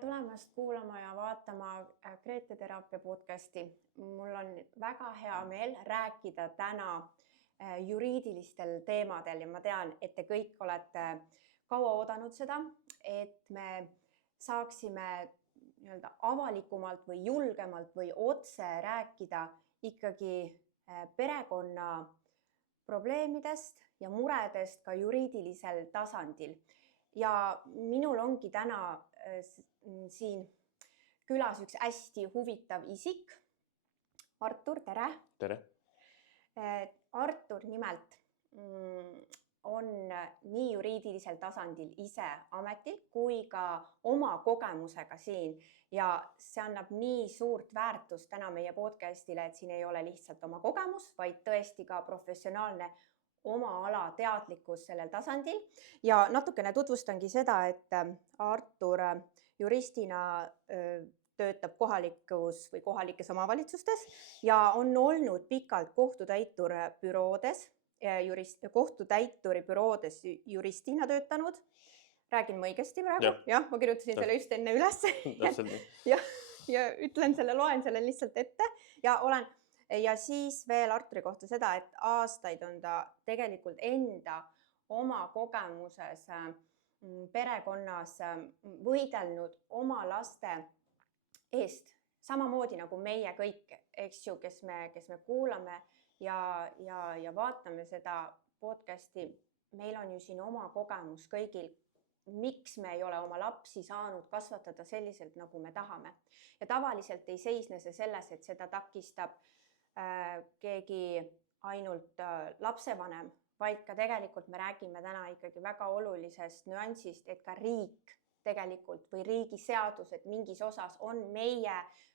tulemast kuulama ja vaatama Grete Teraapia podcasti. Mul on väga hea meel rääkida täna juriidilistel teemadel ja ma tean, et te kõik olete kaua oodanud seda, et me saaksime avalikumalt või julgemalt või otse rääkida ikkagi perekonna probleemidest ja muredest ka juriidilisel tasandil. Ja minul ongi täna siin külas üks hästi huvitav isik. Artur, tere! Tere! Artur nimelt on nii juriidilisel tasandil ise ametil kui ka oma kogemusega siin ja see annab nii suurt väärtust täna meie podcastile, et siin ei ole lihtsalt oma kogemus, vaid tõesti ka professionaalne oma ala teadlikkus sellel tasandil ja natukene tutvustangi seda, et Artur juristina töötab kohalikes omavalitsustes ja on olnud pikalt kohtutäituri büroodes juristina töötanud. Räägin ma õigesti praegu? Jah, ma kirjutasin selle just enne üles. Ja ütlen selle, loen selle lihtsalt ette ja siis veel Arturi kohta seda, et aastaid on ta tegelikult enda oma kogemuses perekonnas võidelnud oma laste eest, samamoodi nagu meie kõik, eks ju, kes me kuulame ja vaatame seda podcasti. Meil on ju siin oma kogemus kõigil, miks me ei ole oma lapsi saanud kasvatada selliselt, nagu me tahame. Ja tavaliselt ei seisne see selles, et seda takistab keegi ainult lapsevanem, vaid ka tegelikult me räägime täna ikkagi väga olulisest nüansist, et ka riik tegelikult või riigi seadused mingis osas on meie,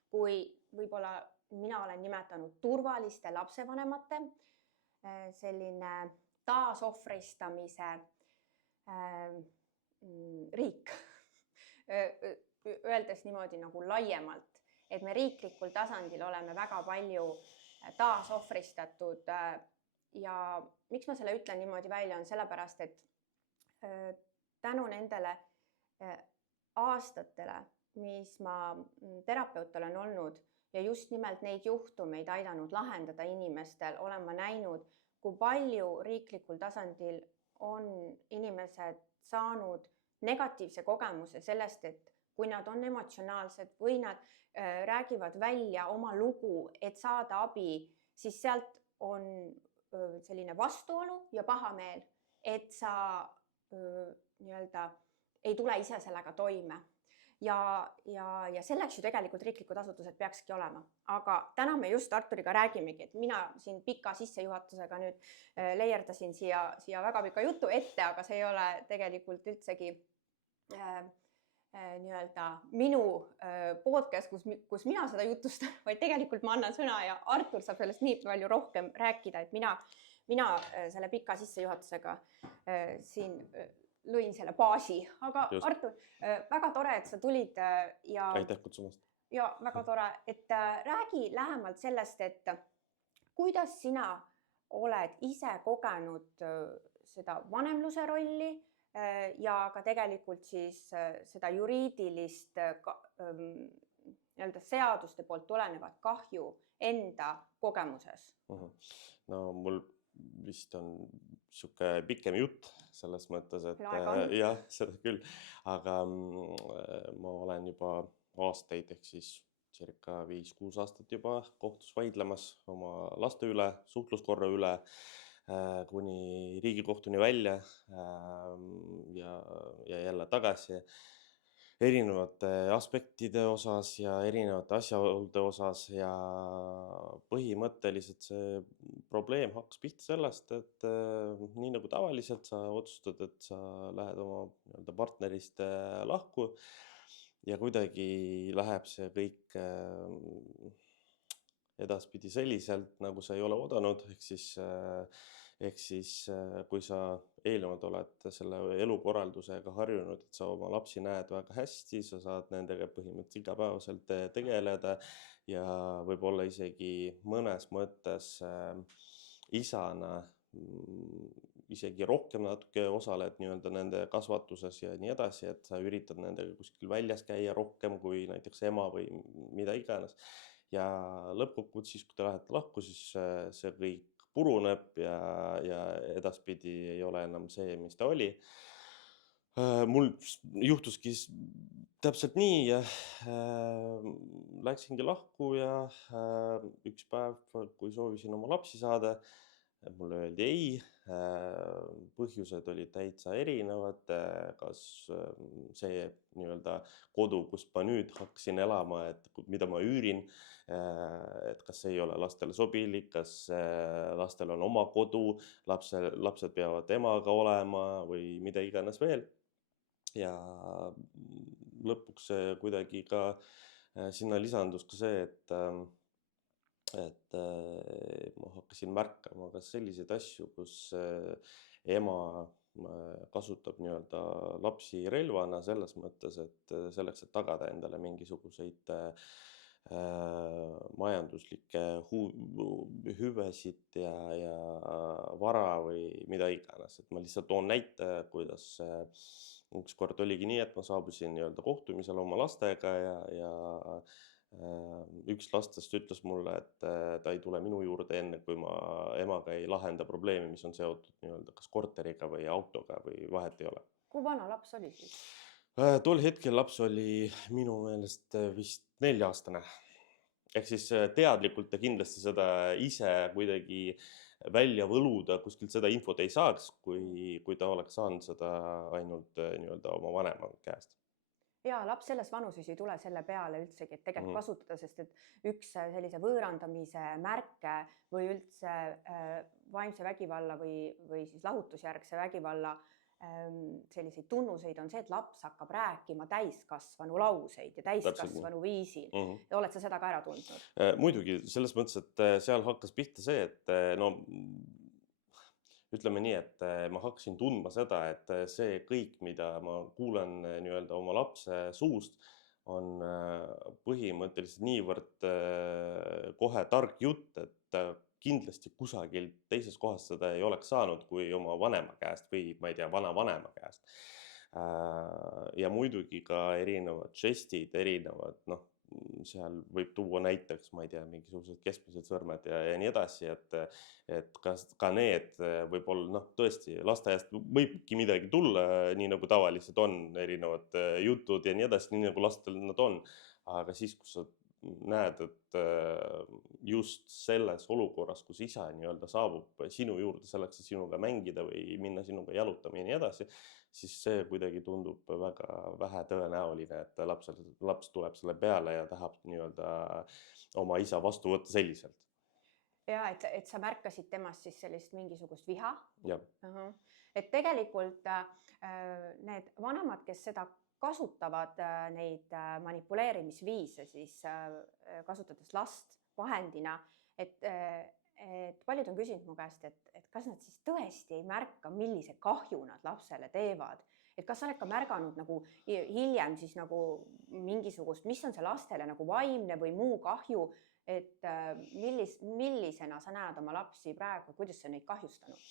kui võib-olla mina olen nimetanud turvaliste lapsevanemate, selline taasohvristamise riik, öeldes niimoodi nagu laiemalt, et me riiklikul tasandil oleme väga palju taasohvristatud ja miks ma selle ütlen niimoodi välja on sellepärast, et tänu nendele aastatele, mis ma terapeut olen olnud ja just nimelt neid juhtumeid aidanud lahendada inimestel, olen ma näinud, kui palju riiklikul tasandil on inimesed saanud negatiivse kogemuse sellest, et kui nad on emotsionaalsed või nad räägivad välja oma lugu, et saada abi, siis sealt on selline vastuolu ja pahameel, et sa ei tule ise sellega toime. Ja selleks ju tegelikult riiklikud asutused peakski olema. Aga täna me just Arturiga räägimegi, et mina siin pika sissejuhatusega nüüd leierdasin siia väga pika jutu ette, aga see ei ole tegelikult üldsegi minu podcast, kus mina seda jutustan, vaid tegelikult ma annan sõna ja Artur saab sellest nii palju rohkem rääkida, et mina selle pika sissejuhatusega siin lõin selle baasi. Aga just. Artur, väga tore, et sa tulid ja aitäh kutsumast. Ja väga tore, et räägi lähemalt sellest, et kuidas sina oled ise kogenud seda vanemluse rolli ja ka tegelikult siis seda juriidilist seaduste poolt tulenevat kahju enda kogemuses. No mul vist on siuke pikem jutt selles mõttes, et jah, seda küll, aga ma olen juba aastaid ehk siis circa 5-6 aastat juba kohtus vaidlemas oma laste üle, suhtluskorra üle, kuni Riigikohtuni välja ja jälle tagasi erinevate aspektide osas ja erinevate asjaolude osas ja põhimõtteliselt see probleem hakkas pihta sellest, et nii nagu tavaliselt sa otsustad, et sa lähed oma partnerist lahku ja kuidagi läheb see kõik edaspidi selliselt, nagu sa ei ole oodanud, ehk siis kui sa eelnevalt oled selle elukorraldusega harjunud, et sa oma lapsi näed väga hästi, sa saad nendega põhimõtteliselt igapäevaselt tegeleda ja võib-olla isegi mõnes mõttes isana isegi rohkem natuke osaled nii-öelda nende kasvatuses ja nii edasi, et sa üritad nendega kuskil väljas käia rohkem kui näiteks ema või mida iganes. Ja lõppkokkuvõttes siis, kui te lähete lahku, siis see kõik puruneb ja edaspidi ei ole enam see, mis ta oli. Mul juhtuski täpselt nii ja läksingi lahku ja üks päev, kui soovisin oma lapsi saada, mulle öeldi ei, põhjused olid täitsa erinevad, kas see nii-öelda kodu, kus ma nüüd hakkasin elama, et mida ma üürin, et kas see ei ole lastele sobilik, kas lastel on oma kodu, lapsed peavad emaga olema või mida iganes veel. Ja lõpuks kuidagi ka sinna lisandus ka see, et ma hakkasin märkama ka selliseid asju, kus ema kasutab nii-öelda lapsi relvana selles mõttes, et selleks, et tagada endale mingisuguseid majanduslikke hüvesid ja vara või mida iganes. Et ma lihtsalt toon näite, kuidas ükskord oligi nii, et ma saabusin nii-öelda kohtumisele oma lastega ja üks lastest ütles mulle, et ta ei tule minu juurde enne, kui ma emaga ei lahenda probleemi, mis on seotud nii-öelda kas korteriga või autoga või vahet ei ole. Kui vana laps oli siis? Tol hetkel laps oli minu meelest vist 4-aastane. Ehk siis teadlikult ta kindlasti seda ise kuidagi välja võluda, kuskilt seda infot ei saaks, kui ta oleks saanud seda ainult nii-öelda oma vanema käest. Ja laps selles vanuses ei tule selle peale üldsegi, et tegelikult kasutada, sest et üks sellise võõrandamise märke või üldse vaimse vägivalla või siis lahutusjärgse vägivalla selliseid tunnuseid on see, et laps hakkab rääkima täiskasvanu lauseid ja täiskasvanu viisil. Ja oled sa seda ka ära tundnud? Muidugi, selles mõttes, et seal hakkas pihta see, et no ütleme nii, et ma hakkasin tundma seda, et see kõik, mida ma kuulen nii-öelda oma lapse suust, on põhimõtteliselt niivõrd kohe tark jutt, et kindlasti kusagil teises kohas seda ei oleks saanud kui oma vanema käest või ma ei tea, vanavanema käest. Ja muidugi ka erinevad žestid, erinevad, seal võib tuua näiteks, ma ei tea, mingisugused keskmised sõrmed ja nii edasi, et ka need võib-olla, tõesti, lasteaiast võibki midagi tulla, nii nagu tavaliselt on erinevad jutud ja nii edasi, nii nagu lastel nad on. Aga siis, kus sa näed, et just selles olukorras, kus isa nii-öelda saabub sinu juurde selleks, et sinuga mängida või minna sinuga jalutama ja nii edasi, siis see kuidagi tundub väga vähe tõenäoline, et laps tuleb selle peale ja tahab nii-öelda oma isa vastu võtta selliselt. Ja, et sa märkasid temast siis sellist mingisugust viha. Ja. Et tegelikult need vanemad, kes seda kasutavad neid manipuleerimisviise siis kasutades last vahendina, et paljud on küsinud mu käest, et kas nad siis tõesti ei märka, millise kahju nad lapsele teevad. Et kas sa oled ka märganud nagu hiljem siis nagu mingisugust, mis on see lastele nagu vaimne või muu kahju, et millisena sa näed oma lapsi praegu, kuidas see on neid kahjustanud?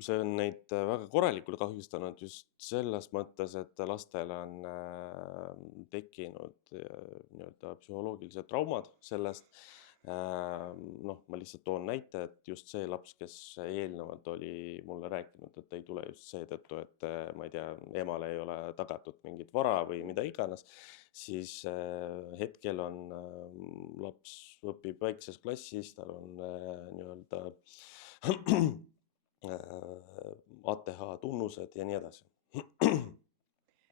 See on neid väga korralikult kahjustanud just selles mõttes, et lastel on tekkinud nii-öelda psühholoogilised traumad sellest. Ma lihtsalt toon näite, et just see laps, kes eelnevalt oli mulle rääkinud, et ei tule just seetõttu, et ma ei tea, emale ei ole tagatud mingit vara või mida iganes, siis hetkel on laps õpib väikses klassis, tal on nii-öelda ATH tunnused ja nii edasi.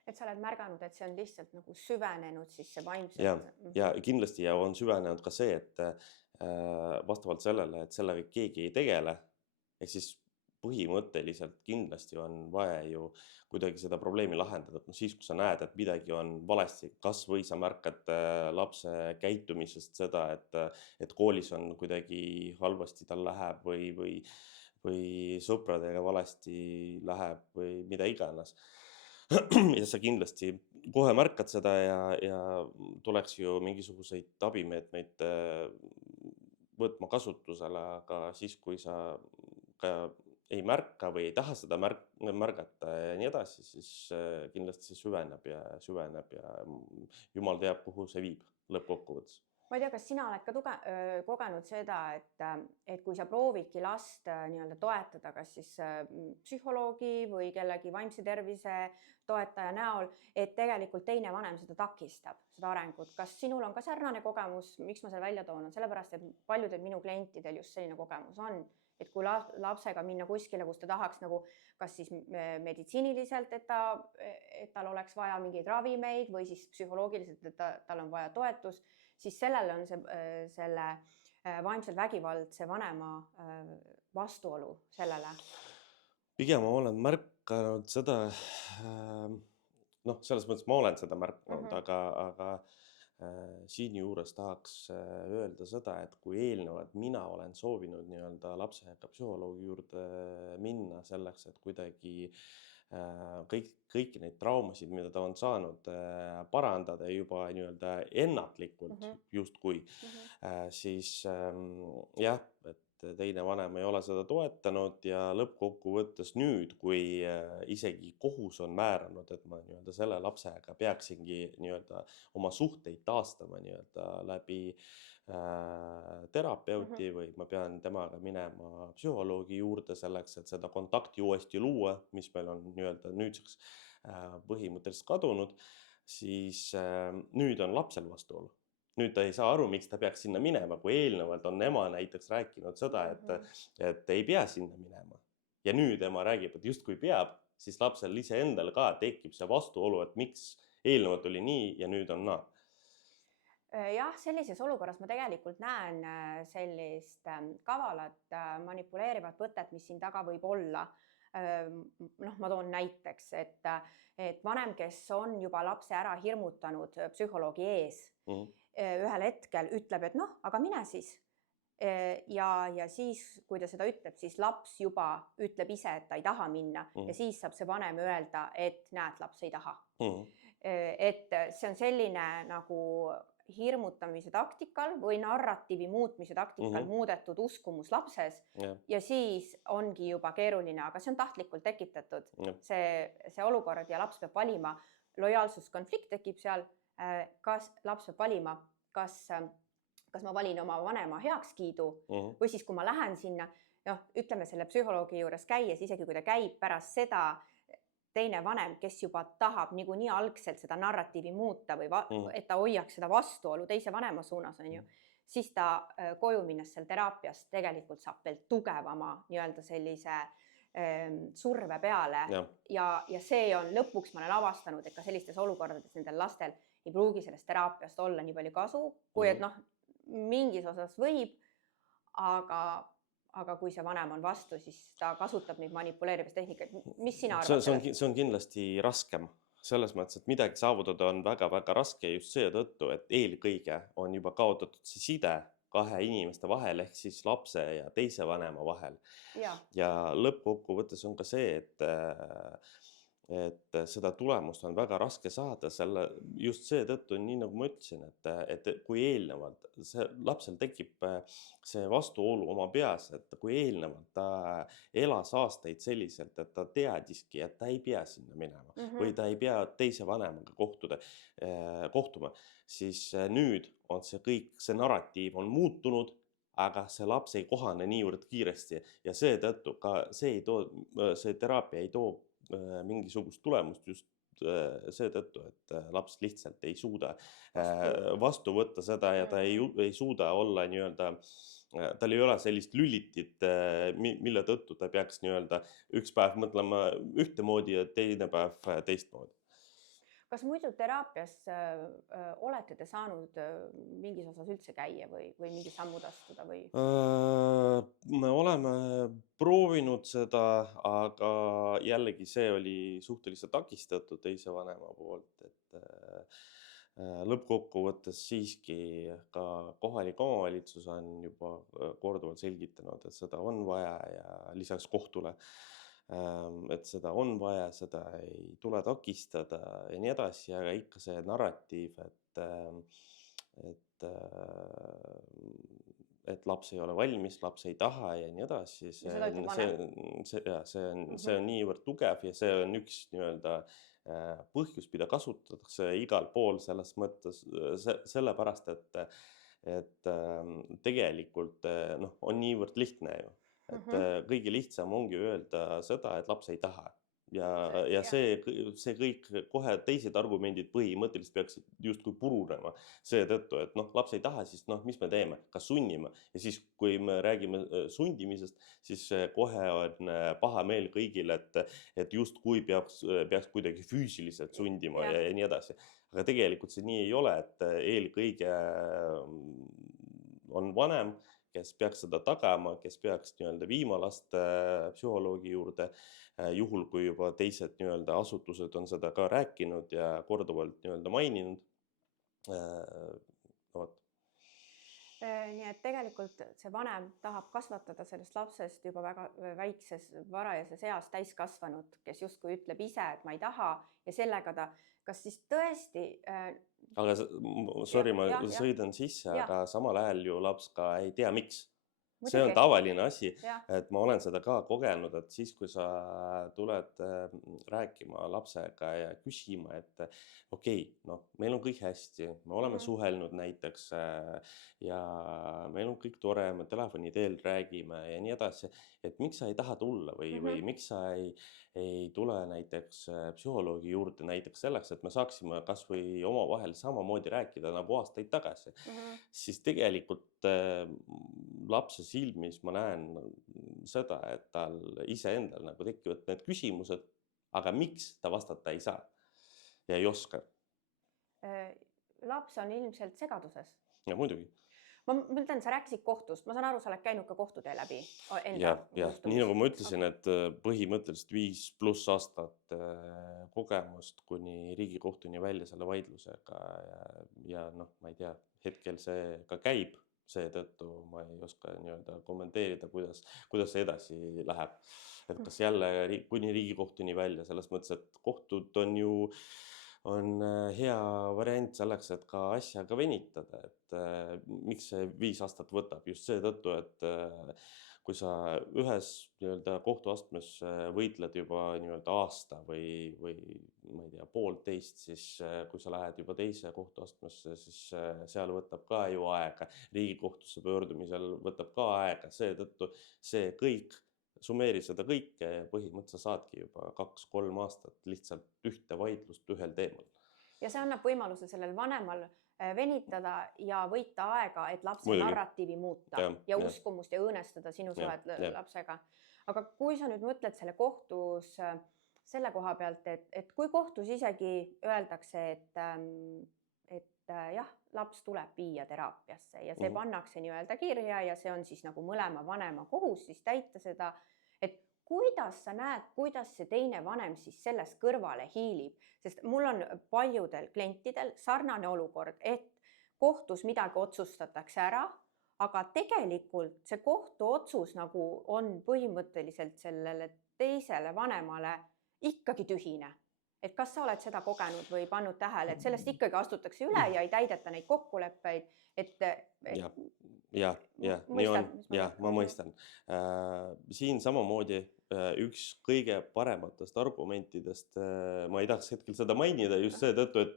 Et sa oled märganud, et see on lihtsalt nagu süvenenud siis see vaimse. Ja kindlasti on süvenenud ka see, et vastavalt sellele, et sellega keegi ei tegele, ehk siis põhimõtteliselt kindlasti on vaja ju kuidagi seda probleemi lahendada. Siis, kui sa näed, et midagi on valesti, kas või sa märkad lapse käitumisest seda, et koolis on kuidagi halvasti tal läheb või sõpradega valesti läheb või mida iganes. Ja sa kindlasti kohe märkad seda ja tuleks ju mingisuguseid abimeetmeid võtma kasutusele, aga siis, kui sa ei märka või ei taha seda märgata ja nii edasi, siis kindlasti see süveneb ja jumal teab, kuhu see viib lõppkokkuvõttes. Ma ei tea, kas sina oled ka kogenud seda, et kui sa proovidki last nii-öelda toetada, kas siis psühholoogi või kellegi vaimse tervise toetaja näol, et tegelikult teine vanem seda takistab, seda arengut. Kas sinul on ka sarnane kogemus, miks ma selle välja toon? Sellepärast, et paljudel minu klientidel just selline kogemus on, et kui lapsega minna kuskile, kus ta tahaks nagu kas siis meditsiiniliselt, et tal oleks vaja mingeid ravimeid või siis psühholoogiliselt, et tal on vaja toetust, siis sellele on selle vaimselt vägivaldse vanema vastuolu sellele. Pigem ma olen märkanud seda, selles mõttes ma olen seda märkanud, aga siinjuures tahaks öelda seda, et kui eelnevalt mina olen soovinud nii-öelda lapsega psühholoogi juurde minna selleks, et kuidagi kõiki neid traumasid, mida ta on saanud parandada juba nii-öelda ennatlikult justkui, siis jah, et teine vanem ei ole seda toetanud ja lõppkokkuvõttes nüüd, kui isegi kohus on määranud, et ma nii-öelda selle lapsega peaksingi nii-öelda oma suhteid taastama nii-öelda läbi terapeuti või ma pean temaga minema psühholoogi juurde selleks, et seda kontakti uuesti luua, mis meil on nii-öelda nüüdseks põhimõtteliselt kadunud, siis nüüd on lapsel vastuolu. Nüüd ta ei saa aru, miks ta peaks sinna minema, kui eelnevalt on ema näiteks rääkinud seda, et ei pea sinna minema. Ja nüüd ema räägib, et justkui peab, siis lapsel ise endal ka tekib see vastuolu, et miks eelnevalt oli nii ja nüüd on naa. Jah, sellises olukorras ma tegelikult näen sellist kavalat manipuleerivat võtet, mis siin taga võib olla. Ma toon näiteks, et vanem, kes on juba lapse ära hirmutanud psühholoogi ees, ühel hetkel ütleb, et aga mine siis. Ja siis, kui ta seda ütleb, siis laps juba ütleb ise, et ta ei taha minna ja siis saab see vanem öelda, et näed, laps ei taha. Et see on selline nagu hirmutamise taktikal või narratiivi muutmise taktikal muudetud uskumus lapses ja siis ongi juba keeruline, aga see on tahtlikult tekitatud, see olukord ja laps peab valima, lojaalsuskonflikt tekib seal, kas laps peab valima, kas ma valin oma vanema heakskiidu või siis, kui ma lähen sinna, ütleme selle psühholoogi juures käies, isegi kui ta käib pärast seda, teine vanem, kes juba tahab niikuinii algselt seda narratiivi muuta või et ta hoiaks seda vastuolu teise vanema suunas, siis ta koju minnes seal teraapiast tegelikult saab veel tugevama nii-öelda sellise surve peale ja see on lõpuks, ma olen avastanud, et ka sellistes olukordades nendel lastel ei pruugi sellest teraapiast olla nii palju kasu, kui et mingis osas võib, aga kui see vanem on vastu, siis ta kasutab neid manipuleerimistehnikaid. Mis sina arvad? See on kindlasti raskem. Selles mõttes, et midagi saavutada on väga-väga raske just seetõttu, et eelkõige on juba kaotatud see side kahe inimeste vahel ehk siis lapse ja teise vanema vahel. Ja lõppkokkuvõttes on ka see, et seda tulemust on väga raske saada just seetõttu, nii nagu ma ütlesin, et kui eelnevalt lapsel tekib see vastuolu oma peas, et kui eelnevalt ta elas aastaid selliselt, et ta teadiski, et ta ei pea sinna minema või ta ei pea teise vanemaga kohtuma, siis nüüd on see narratiiv on muutunud, aga see laps ei kohane niivõrd kiiresti ja seetõttu ka see teraapia ei too mingisugust tulemust just seetõttu, et laps lihtsalt ei suuda vastu võtta seda ja ta ei suuda olla nii-öelda, tal ei ole sellist lülitit, mille tõttu ta peaks nii-öelda üks päev mõtlema ühtemoodi ja teine päev teistmoodi. Kas muidu teraapias olete te saanud mingis osas üldse käia või mingi sammud astuda või? Me oleme proovinud seda, aga jällegi see oli suhteliselt takistatud teise vanema poolt, et lõppkokkuvõttes siiski ka kohalik omavalitsus on juba korduvalt selgitanud, et seda on vaja ja lisaks kohtule, et seda on vaja, seda ei tule takistada ja nii edasi, aga ikka see narratiiv, et et laps ei ole valmis, laps ei taha ja nii edasi, see on niivõrd tugev ja see on üks nii-öelda põhjus, mida kasutatakse igal pool selles mõttes sellepärast, et tegelikult on niivõrd lihtne ju, et kõige lihtsam ongi öelda seda, et laps ei taha. Ja see kõik kohe teised argumendid põhimõtteliselt peaksid justkui purunema seetõttu, et laps ei taha, siis mis me teeme, kas sunnime ja siis, kui me räägime sundimisest, siis kohe on paha meel kõigil, et justkui peaks kuidagi füüsiliselt sundima ja nii edasi. Aga tegelikult see nii ei ole, et eelkõige on vanem, kes peaks seda tagama, kes peaks nii-öelda viima last psühholoogi juurde, juhul kui juba teised nii-öelda asutused on seda ka rääkinud ja korduvalt nii-öelda maininud. Nii et tegelikult see vanem tahab kasvatada sellest lapsest juba väga väikses varajases eas täiskasvanud, kes justkui ütleb ise, et ma ei taha ja sellega ta kas siis tõesti... Aga sorry, ma sõidan sisse, aga samal ajal ju laps ka ei tea, miks. See on tavaline asi, et ma olen seda ka kogenud, et siis, kui sa tuled rääkima lapsega ja küsima, et okei, meil on kõik hästi, me oleme suhelnud näiteks ja meil on kõik tore, me telefoni teel räägime ja nii edasi, et miks sa ei taha tulla või miks sa ei tule näiteks psühholoogi juurde näiteks selleks, et me saaksime kas või omavahel samamoodi rääkida nagu aastaid tagasi. Siis tegelikult lapse silmis ma näen seda, et tal iseendal nagu tekivad need küsimused, aga miks ta vastata ei saa ja ei oska? Laps on ilmselt segaduses. Ja muidugi. Ma mõtlen, sa rääkisid kohtust, ma saan aru, sa oled käinud ka kohtutee läbi. Jah, nii nagu ma ütlesin, et põhimõtteliselt 5+ aastat kogemust kuni Riigikohtuni välja selle vaidlusega ja ma ei tea, hetkel see ka käib, seetõttu ma ei oska nii-öelda kommenteerida, kuidas see edasi läheb. Et kas jälle kuni Riigikohtuni välja, selles mõttes, et kohtud on hea variant selleks, et ka asjaga venitada, et miks see 5 aastat võtab just seetõttu, et kui sa ühes nii-öelda kohtuastmes võitled juba nii-öelda aasta või ma ei tea, 1,5, siis kui sa lähed juba teise kohtuastmesse, siis seal võtab ka ju aega, Riigikohtusse pöördumisel võtab ka aega, seetõttu see kõik summeeri seda kõike ja põhimõtteliselt saadki juba 2-3 aastat lihtsalt ühte vaidlust ühel teemal. Ja see annab võimaluse sellel vanemal venitada ja võita aega, et lapse narratiivi muuta ja uskumust ja õõnestada sinu suhet lapsega. Aga kui sa nüüd mõtled selle kohtus selle koha pealt, et kui kohtus isegi öeldakse, et jah, laps tuleb viia teraapiasse ja see pannakse nii-öelda kirja ja see on siis nagu mõlema vanema kohus siis täita seda, et kuidas sa näed, kuidas see teine vanem siis sellest kõrvale hiilib, sest mul on paljudel klientidel sarnane olukord, et kohtus midagi otsustatakse ära, aga tegelikult see kohtuotsus nagu on põhimõtteliselt sellele teisele vanemale ikkagi tühine. Et kas sa oled seda kogenud või pannud tähele, et sellest ikkagi astutakse üle ja ei täideta neid kokkuleppeid, ma mõistan. Siin samamoodi üks kõige parematest argumentidest, ma ei tahaks hetkel seda mainida just seetõttu, et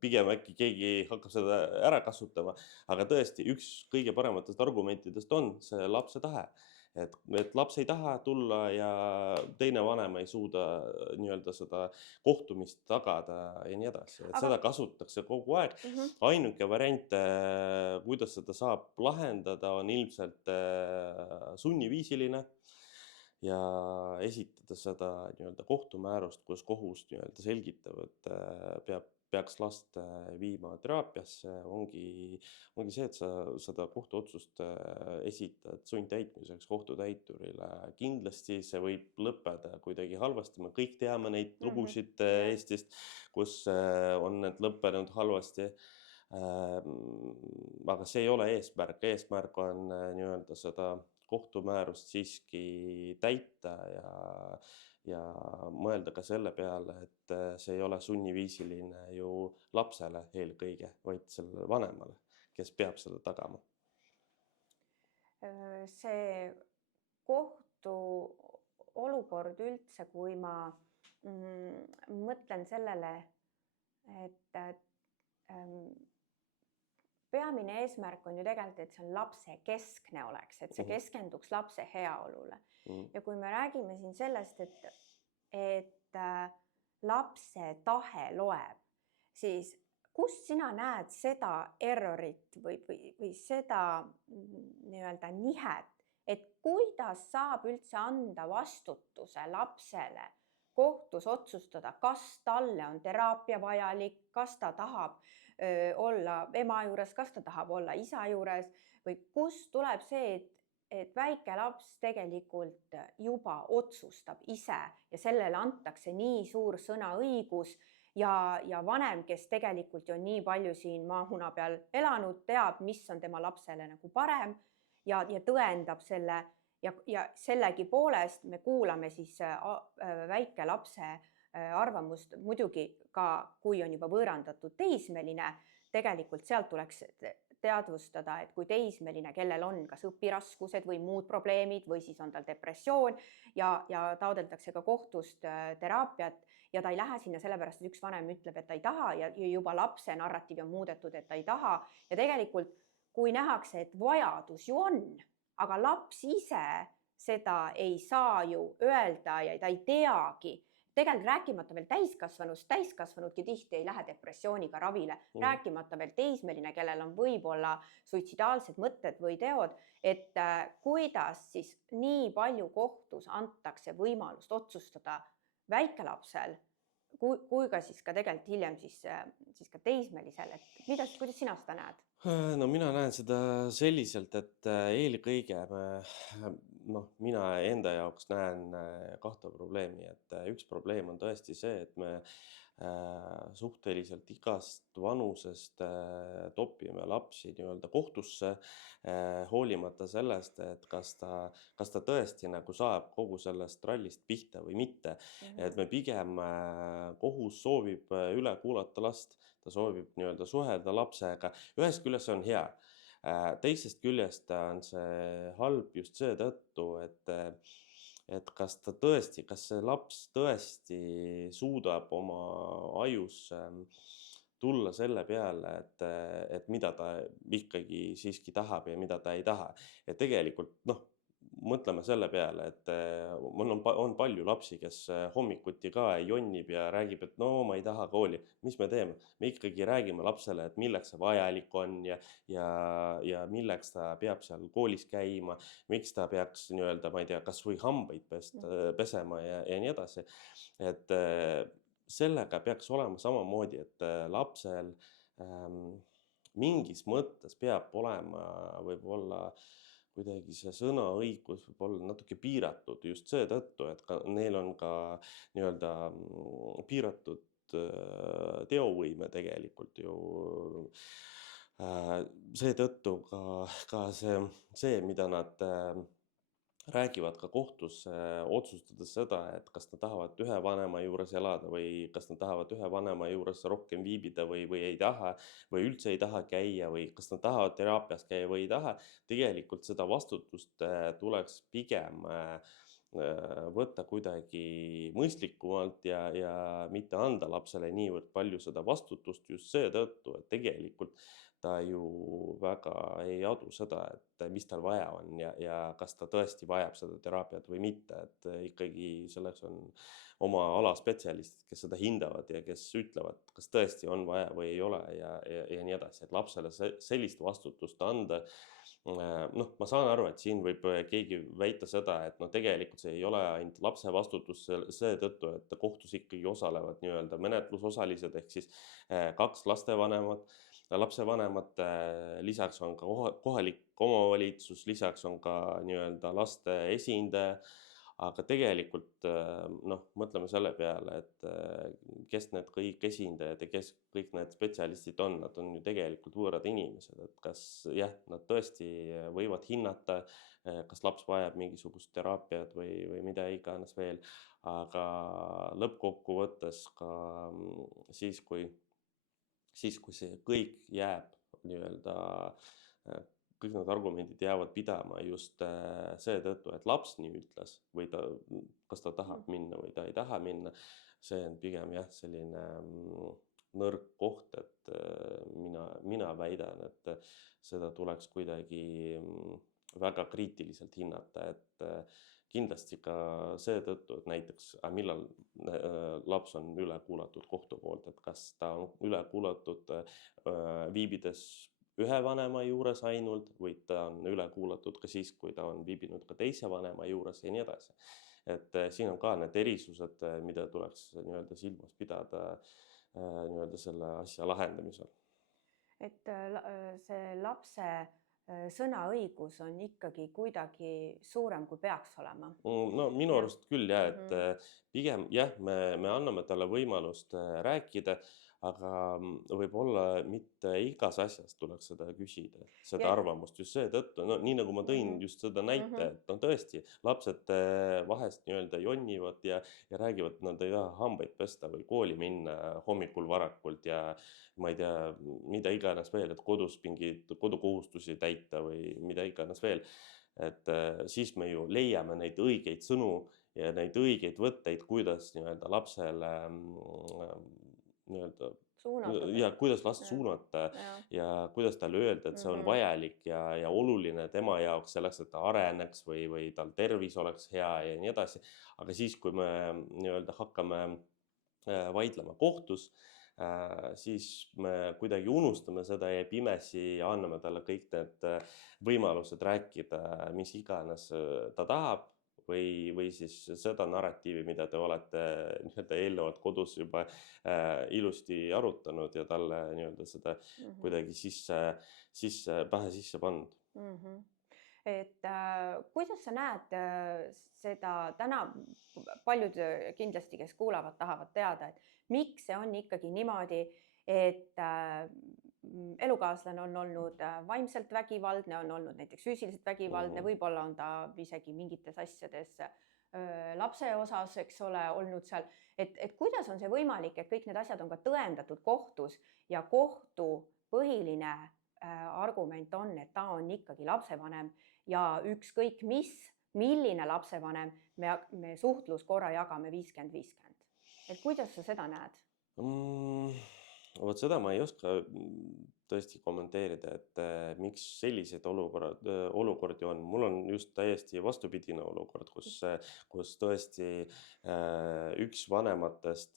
pigem äkki keegi hakkab seda ära kasutama, aga tõesti üks kõige parematest argumentidest on see lapse tahe. Et laps ei taha tulla ja teine vanem ei suuda nii-öelda seda kohtumist tagada ja nii edasi. Et seda kasutatakse kogu aeg. Ainuke variant, kuidas seda saab lahendada, on ilmselt sunniviisiline ja esitada seda nii-öelda kohtumäärust, kus kohus nii-öelda selgitab, et peaks last viima teraapiasse, ongi see, et sa seda kohtuotsust esitad sundtäitmiseks kohtutäiturile. Kindlasti see võib lõppeda kuidagi halvasti, me kõik teame neid lugusid Eestist, kus on need lõppenud halvasti. Aga see ei ole eesmärk, eesmärk on nii-öelda seda kohtumäärust siiski täita ja mõelda ka selle peale, et see ei ole sunniviisiline ju lapsele eelkõige, vaid sellele vanemale, kes peab seda tagama. see kohtu olukord üldse, kui ma mõtlen sellele, et peamine eesmärk on ju tegelikult, et see on lapse keskne oleks, et see keskenduks lapse heaolule. Ja kui me räägime siin sellest, et lapse tahe loeb, siis kus sina näed seda errorit või seda nii-öelda nihet, et kuidas saab üldse anda vastutuse lapsele kohtus otsustada, kas talle on teraapia vajalik, kas ta tahab olla ema juures, kas ta tahab olla isa juures või kust tuleb see, et väike laps tegelikult juba otsustab ise ja sellele antakse nii suur sõnaõigus ja vanem, kes tegelikult on nii palju siin maamuna peal elanud, teab, mis on tema lapsele nagu parem ja tõendab selle ja sellegipoolest me kuulame siis väike lapse arvamust muidugi ka, kui on juba võõrandatud teismeline, tegelikult sealt tuleks teadvustada, et kui teismeline, kellel on kas õpiraskused või muud probleemid või siis on tal depressioon ja taodeldakse ka kohtust teraapiat ja ta ei lähe sinna sellepärast, et üks vanem ütleb, et ta ei taha ja juba lapse narratiivi on muudetud, et ta ei taha ja tegelikult kui nähakse, et vajadus ju on, aga laps ise seda ei saa ju öelda ja ta ei teagi. Tegelikult rääkimata veel täiskasvanudki tihti ei lähe depressiooniga ravile, rääkimata veel teismeline, kellel on võib-olla suitsidaalsed mõtted või teod, et kuidas siis nii palju kohtus antakse võimalust otsustada väikelapsel, kui ka siis ka tegelikult hiljem siis ka teismelisel, et kuidas sina seda näed? No mina näen seda selliselt, et eelkõige mina enda jaoks näen kahte probleemi, et üks probleem on tõesti see, et me suhteliselt igast vanusest topime lapsi nii-öelda kohtusse, hoolimata sellest, et kas ta tõesti nagu saab kogu sellest rallist pihta või mitte. Et me pigem kohus soovib üle kuulata last, ta soovib nii-öelda suhelda lapsega, ühest küljest see on hea. Teisest küljest on see halb just seetõttu, et kas see laps tõesti suudab oma ajus tulla selle peale, et mida ta ikkagi siiski tahab ja mida ta ei taha. Et tegelikult mõtleme selle peale, et on palju lapsi, kes hommikuti ka jonnib ja räägib, et no ma ei taha kooli. Mis me teeme? Me ikkagi räägime lapsele, et milleks see vajalik on ja milleks ta peab seal koolis käima, miks ta peaks nii-öelda, ma ei tea, kas või hambaid pesema ja nii edasi. Et sellega peaks olema samamoodi, et lapsel mingis mõttes peab olema võib-olla kuidagi see sõnaõigus võib olla natuke piiratud just seetõttu, et neil on ka nii-öelda piiratud teovõime tegelikult ju. Seetõttu ka see, mida nad räägivad ka kohtus otsustades seda, et kas nad tahavad ühe vanema juures elada või kas nad tahavad ühe vanema juures rohkem viibida või ei taha või üldse ei taha käia või kas nad tahavad teraapias käia või ei taha. Tegelikult seda vastutust tuleks pigem võtta kuidagi mõistlikumalt ja mitte anda lapsele niivõrd palju seda vastutust just seetõttu, et tegelikult ta ju väga ei adu seda, et mis tal vaja on ja kas ta tõesti vajab seda teraapiat või mitte, et ikkagi selleks on oma ala spetsialistid, kes seda hindavad ja kes ütlevad, kas tõesti on vaja või ei ole ja nii edasi, et lapsele sellist vastutust anda. Ma saan aru, et siin võib keegi väita seda, et tegelikult see ei ole ainult lapse vastutus seetõttu, et kohtus ikkagi osalevad nii-öelda menetlusosalised ehk siis 2 lapsevanemat, lisaks on ka kohalik omavalitsus, lisaks on ka nii-öelda laste esindaja, aga tegelikult mõtleme selle peale, et kes need kõik esindajad ja kes kõik need spetsialistid on, nad on ju tegelikult võõrad inimesed, et kas jah, nad tõesti võivad hinnata, kas laps vajab mingisugust teraapiat või mida iganes veel, aga lõppkokkuvõttes ka siis, kui see kõik jääb nii-öelda kõik need argumendid jäävad pidama just seetõttu, et laps nii ütles või kas ta tahab minna või ta ei taha minna. See on pigem jah, selline nõrk koht, et mina väidan, et seda tuleks kuidagi väga kriitiliselt hinnata, et kindlasti ka seetõttu, et näiteks millal laps on üle kuulatud kohtu poolt, et kas ta on üle kuulatud viibides ühe vanema juures ainult või ta on üle kuulatud ka siis, kui ta on viibinud ka teise vanema juures ja nii edasi. Et siin on ka need erisused, mida tuleks nii-öelda silmas pidada nii-öelda selle asja lahendamisel. Et see lapse sõnaõigus on ikkagi kuidagi suurem, kui peaks olema. No minu arust küll jah, et pigem jah, me anname talle võimalust rääkida, aga võib-olla mitte igas asjas tuleks seda küsida, seda arvamust just seetõttu, no nii nagu ma tõin just seda näite, et no tõesti, lapsed vahest nii-öelda jonnivad ja räägivad, et nad ei taha hambaid pesta või kooli minna hommikul varakult ja ma ei tea, mida iganes veel, et kodus mingeid kodukohustusi täita või mida iganes veel. Et siis me ju leiame neid õigeid sõnu ja neid õigeid võtteid, kuidas nii-öelda lapsele nii-öelda ja kuidas last suunata ja kuidas talle öelda, et see on vajalik ja oluline tema jaoks selleks, et ta areneks või tal tervis oleks hea ja nii edasi. Aga siis, kui me nii-öelda hakkame vaidlema kohtus, siis me kuidagi unustame seda ja pimesi anname talle kõik need võimalused rääkida, mis iganes ta tahab või siis seda narratiivi, mida te olete nii-öelda eelnevalt kodus juba ilusti arutanud ja talle nii-öelda seda kuidagi pähe sisse pannud. Et kuidas sa näed seda täna, paljud kindlasti, kes kuulavad, tahavad teada, et miks see on ikkagi niimoodi, et elukaaslane on olnud vaimselt vägivaldne, on olnud näiteks füüsiliselt vägivaldne, võib-olla on ta isegi mingites asjades lapse osas, eks ole, olnud seal. Et kuidas on see võimalik, et kõik need asjad on ka tõendatud kohtus ja kohtu põhiline argument on, et ta on ikkagi lapsevanem ja ükskõik milline lapsevanem, me suhtluskorra jagame 50-50. Et kuidas sa seda näed? Vot seda ma ei oska tõesti kommenteerida, et miks selliseid olukordi on. Mul on just täiesti vastupidine olukord, kus tõesti üks vanematest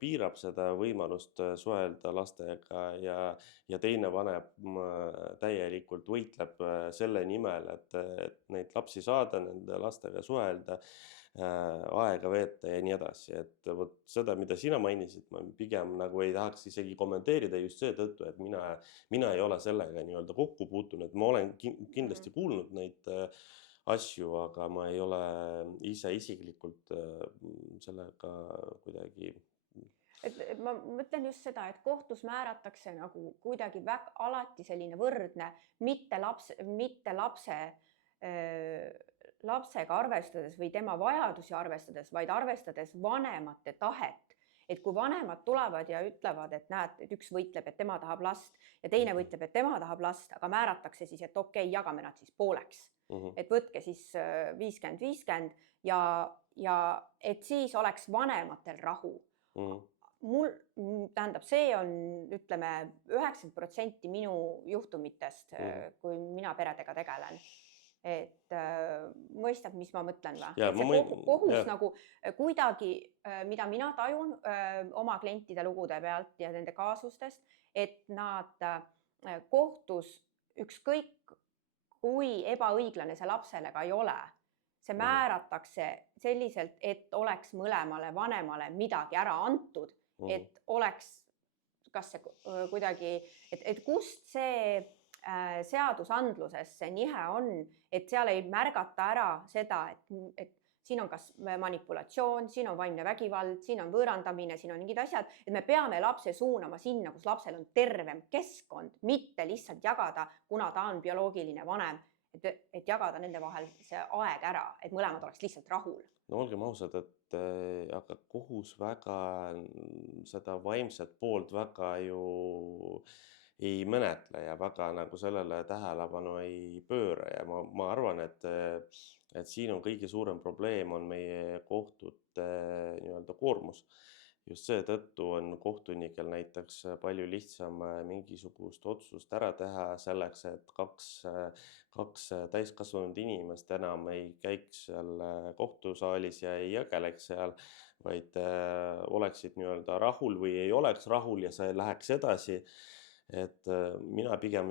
piirab seda võimalust suhelda lastega ja teine vanem täielikult võitleb selle nimel, et neid lapsi saada, nende lastega suhelda, aega veeta ja nii edasi. Et võt seda, mida sina mainisid, ma pigem nagu ei tahaks isegi kommenteerida just seetõttu, et mina ei ole sellega nii-öelda kokku puutunud. Ma olen kindlasti kuulnud neid asju, aga ma ei ole ise isiklikult sellega kuidagi. Et ma mõtlen just seda, et kohtus määratakse nagu kuidagi alati selline võrdne, mitte lapsega arvestades või tema vajadusi arvestades, vaid arvestades vanemate tahet. Et kui vanemad tulevad ja ütlevad, et näed, et üks võitleb, et tema tahab last ja teine võitleb, et tema tahab last, aga määratakse siis, et okei, jagame nad siis pooleks. Et võtke siis 50-50 ja et siis oleks vanematel rahu. Tähendab, see on, ütleme, 90% minu juhtumitest, kui mina peredega tegelen. Et mõistad, mis ma mõtlen või? Et see kohus nagu kuidagi, mida mina tajun oma klientide lugude pealt ja nende kaasustest, et nad kohtus ükskõik kui ebaõiglane see lapsele ka ei ole. See määratakse selliselt, et oleks mõlemale vanemale midagi ära antud, et oleks kas see kuidagi, et kust see seadusandluses see nihe on, et seal ei märgata ära seda, et siin on kas manipulatsioon, siin on vaimne vägivald, siin on võõrandamine, siin on mingid asjad, et me peame lapse suunama sinna, kus lapsel on tervem keskkond, mitte lihtsalt jagada, kuna ta on bioloogiline vanem, et jagada nende vahel see aeg ära, et mõlemad oleks lihtsalt rahul. No olgem ausad, et aga kohus väga seda vaimset poolt väga ju ei menetle ja väga nagu sellele tähelepanu ei pööra ja ma arvan, et siin on kõige suurem probleem on meie kohtute nii-öelda koormus. Just seetõttu on kohtunikel näiteks palju lihtsam mingisugust otsust ära teha selleks, et kaks täiskasvanud inimest enam ei käiks seal kohtusaalis ja ei jageleks seal, vaid oleksid nii-öelda rahul või ei oleks rahul ja see läheks edasi. Et mina pigem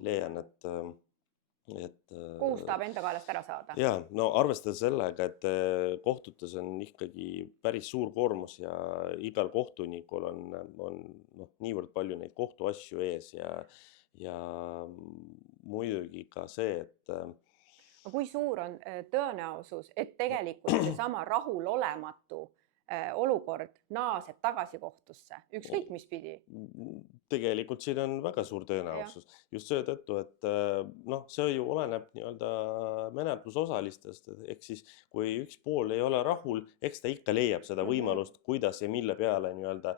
leian, et Kohus tahab enda kaelast ära saada. Jaa, no arvestades sellega, et kohtutes on ikkagi päris suur koormus ja igal kohtunikul on niivõrd palju neid kohtuasju ees ja muidugi ka see, et kui suur on tõenäosus, et tegelikult seesama rahulolematu olukord naaseb tagasi kohtusse, ükskõik mis pidi? Tegelikult siin on väga suur tõenäosus. Just seetõttu, et see ju oleneb nii-öelda menetlusosalistest, ehk siis kui üks pool ei ole rahul, eks ta ikka leiab seda võimalust, kuidas ja mille peale nii-öelda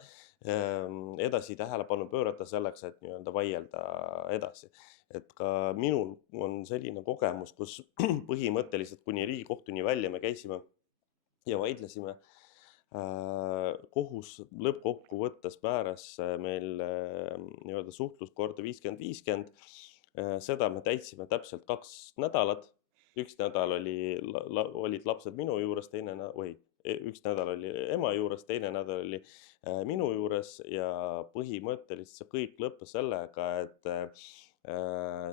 edasi tähelepanu pöörata selleks, et nii-öelda vaielda edasi. Et ka minul on selline kogemus, kus põhimõtteliselt kuni Riigikohtuni välja me käisime ja vaidlesime. Kohus lõppkokkuvõttes määras meil nii-öelda suhtluskorda 50-50. Seda me täitsime täpselt 2 nädalat. Üks nädal olid lapsed minu juures, üks nädal oli ema juures, teine nädal oli minu juures ja põhimõtteliselt see kõik lõppes sellega, et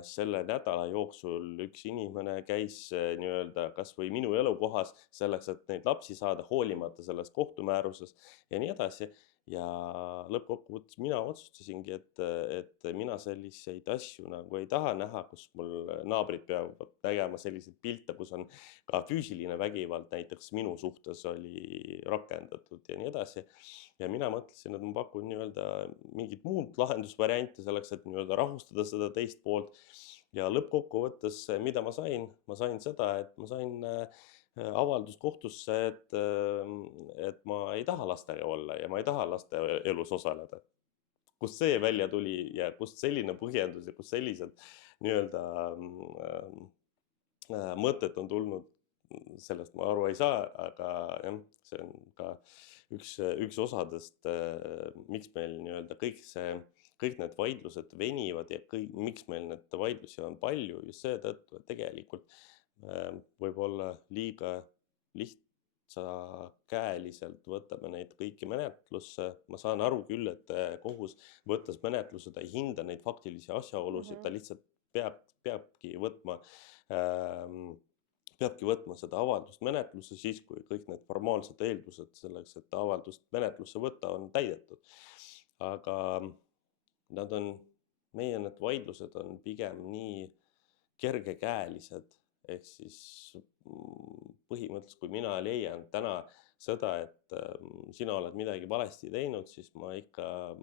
selle nädala jooksul üks inimene käis nii-öelda kas või minu elukohas selleks, et neid lapsi saada hoolimata sellest kohtumäärusest ja nii edasi. Ja lõppkokkuvõttes mina otsustasingi, et mina selliseid asju nagu ei taha näha, kus mul naabrid peavad nägema selliseid pilte, kus on ka füüsiline vägivald näiteks minu suhtes oli rakendatud ja nii edasi. Ja mina mõtlesin, et ma pakun nii-öelda mingit muud lahendusvarianti selleks, et nii-öelda rahustada seda teist poolt. Ja lõppkokkuvõttes, mida ma sain seda, et ma sain avaldus kohtusse, et ma ei taha lastega olla ja ma ei taha laste elus osaleda. Kust see välja tuli ja kust selline põhjendus ja kust sellised nii-öelda mõtted on tulnud, sellest ma aru ei saa, aga jah, see on ka üks osadest, miks meil nii-öelda kõik need vaidlused venivad ja miks meil need vaidlusi on palju, just seetõttu, et tegelikult võib-olla liiga lihtsakäeliselt võtame neid kõiki menetlusse. Ma saan aru küll, et kohus võttes menetluse, ta ei hinda neid faktilisi asjaolusid, ta lihtsalt peabki võtma seda avaldust menetlusse siis, kui kõik need formaalsed eeldused selleks, et avaldust menetlusse võtta on täidetud. Aga meie need vaidlused on pigem nii kergekäelised, ehk siis põhimõtteliselt, kui mina leian täna seda, et sina oled midagi valesti teinud, siis ma ikka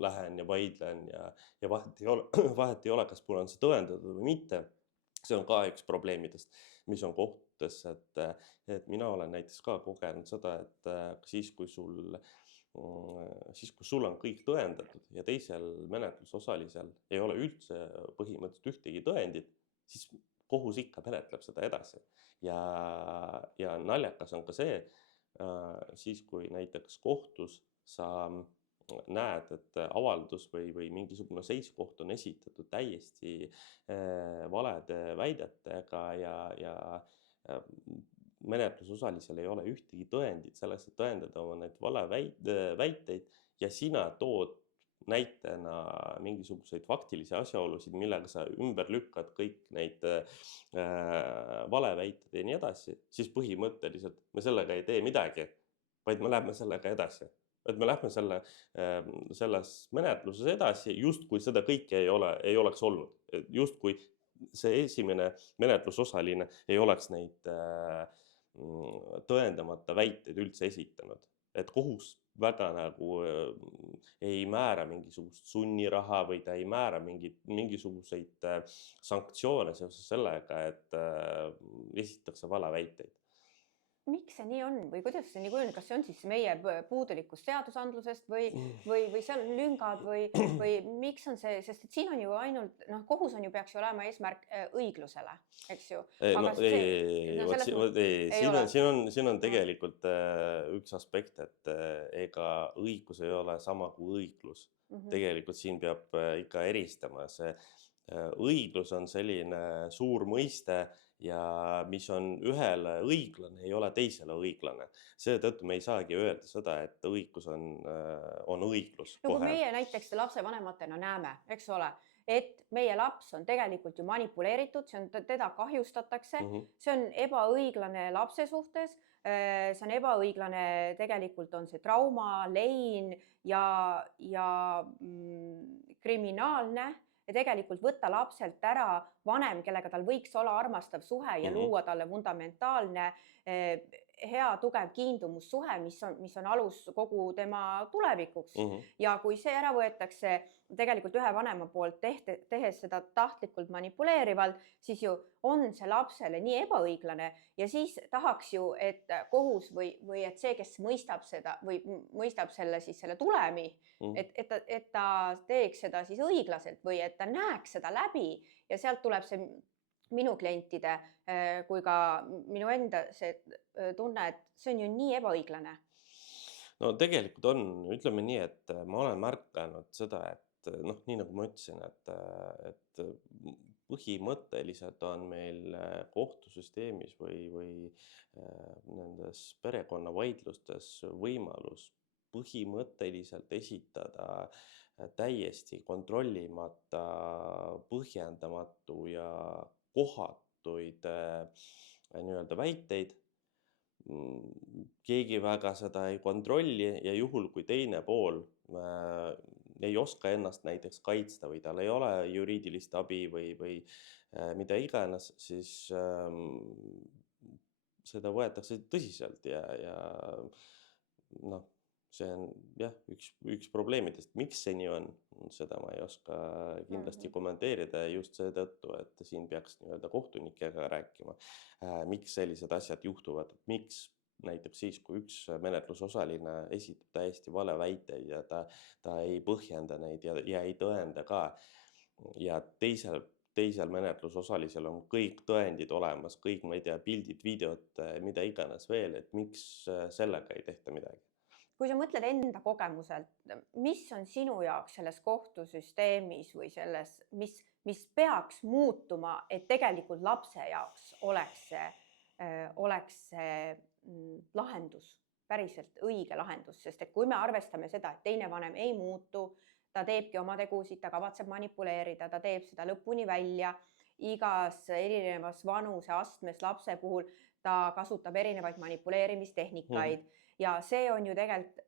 lähen ja vaidlen ja vahet ei ole, kas mul on see tõendatud või mitte. See on ka üks probleemidest, mis on kohtutes, et mina olen näiteks ka kogenud seda, et siis kui sul on kõik tõendatud ja teisel menetlusosalisel ei ole üldse põhimõtteliselt ühtegi tõendit, siis kohus ikka menetleb seda edasi. Ja naljakas on ka see, siis kui näiteks kohtus sa näed, et avaldus või mingisugune seisukoht on esitatud täiesti valede väidetega ja menetlusosalisel ei ole ühtegi tõendit selleks, et tõendada oma neid valeväiteid ja sina tood näitena mingisuguseid faktilisi asjaolusid, millega sa ümber lükkad kõik neid valeväited ja nii edasi, siis põhimõtteliselt me sellega ei tee midagi, vaid me lähme sellega edasi. Et me lähme selles menetluses edasi, just kui seda kõike ei oleks olnud. Just kui see esimene menetlusosaline ei oleks neid tõendamata väiteid üldse esitanud. Et kohus väga nagu ei määra mingisugust sunniraha või ta ei määra mingisuguseid sanktsioone seoses sellega, et esitakse valeväiteid. miks see nii on või kuidas see nii kujunenud, kas see on siis meie puudulikust seadusandlusest või seal on lüngad või miks on see, sest et siin on ju ainult, kohus on ju peaks ju olema eesmärk õiglusele, eks ju. Siin on tegelikult üks aspekt, et ega õigus ei ole sama kui õiglus. Tegelikult siin peab ikka eristama. See õiglus on selline suur mõiste ja mis on ühele õiglane, ei ole teisele õiglane. Seetõttu me ei saagi öelda seda, et õigus on õiglus. No kui meie näiteks lapsevanematena näeme, eks ole, et meie laps on tegelikult ju manipuleeritud, teda kahjustatakse, see on ebaõiglane lapse suhtes, see on ebaõiglane, tegelikult on see trauma, lein ja kriminaalne. Ja tegelikult võtta lapselt ära vanem, kellega tal võiks olla armastav suhe ja luua talle fundamentaalne, hea, tugev kiindumussuhe, mis on alus kogu tema tulevikuks. Ja kui see ära võetakse tegelikult ühe vanema poolt tehes seda tahtlikult manipuleerivalt, siis ju on see lapsele nii ebaõiglane ja siis tahaks ju, et kohus või et see, kes mõistab seda või mõistab selle tulemi, et ta teeks seda siis õiglaselt või et ta näeks seda läbi ja sealt tuleb see minu klientide kui ka minu enda see tunne, et see on ju nii ebaõiglane. No tegelikult on, ütleme nii, et ma olen märkanud seda, et nii nagu ma ütlesin, et põhimõtteliselt on meil kohtusüsteemis või nendes perekonnavaidlustes võimalus põhimõtteliselt esitada täiesti kontrollimata, põhjendamatu ja kohatuid nii-öelda väiteid. Keegi väga seda ei kontrolli ja juhul, kui teine pool ei oska ennast näiteks kaitsta või tal ei ole juriidilist abi või mida iganes, siis seda võetakse tõsiselt ja see on üks probleemidest. Miks see nii on? Seda ma ei oska kindlasti kommenteerida just seetõttu, et siin peaks nii-öelda kohtunikega rääkima, miks sellised asjad juhtuvad, miks näiteks siis, kui üks menetlusosaline esitab täiesti vale väiteid ja ta ei põhjenda neid ja ei tõenda ka ja teisel menetlusosalisel on kõik tõendid olemas, kõik, ma ei tea, pildid, videod, mida iganes veel, et miks sellega ei tehta midagi. Kui sa mõtled enda kogemuselt, mis on sinu jaoks selles kohtusüsteemis või selles, mis peaks muutuma, et tegelikult lapse jaoks oleks see lahendus, päriselt õige lahendus, sest et kui me arvestame seda, et teine vanem ei muutu, ta teebki oma tegusid, ta kavatseb manipuleerida, ta teeb seda lõpuni välja, igas erinevas vanuse astmes lapse puhul ta kasutab erinevaid manipuleerimistehnikaid ja see on ju tegelikult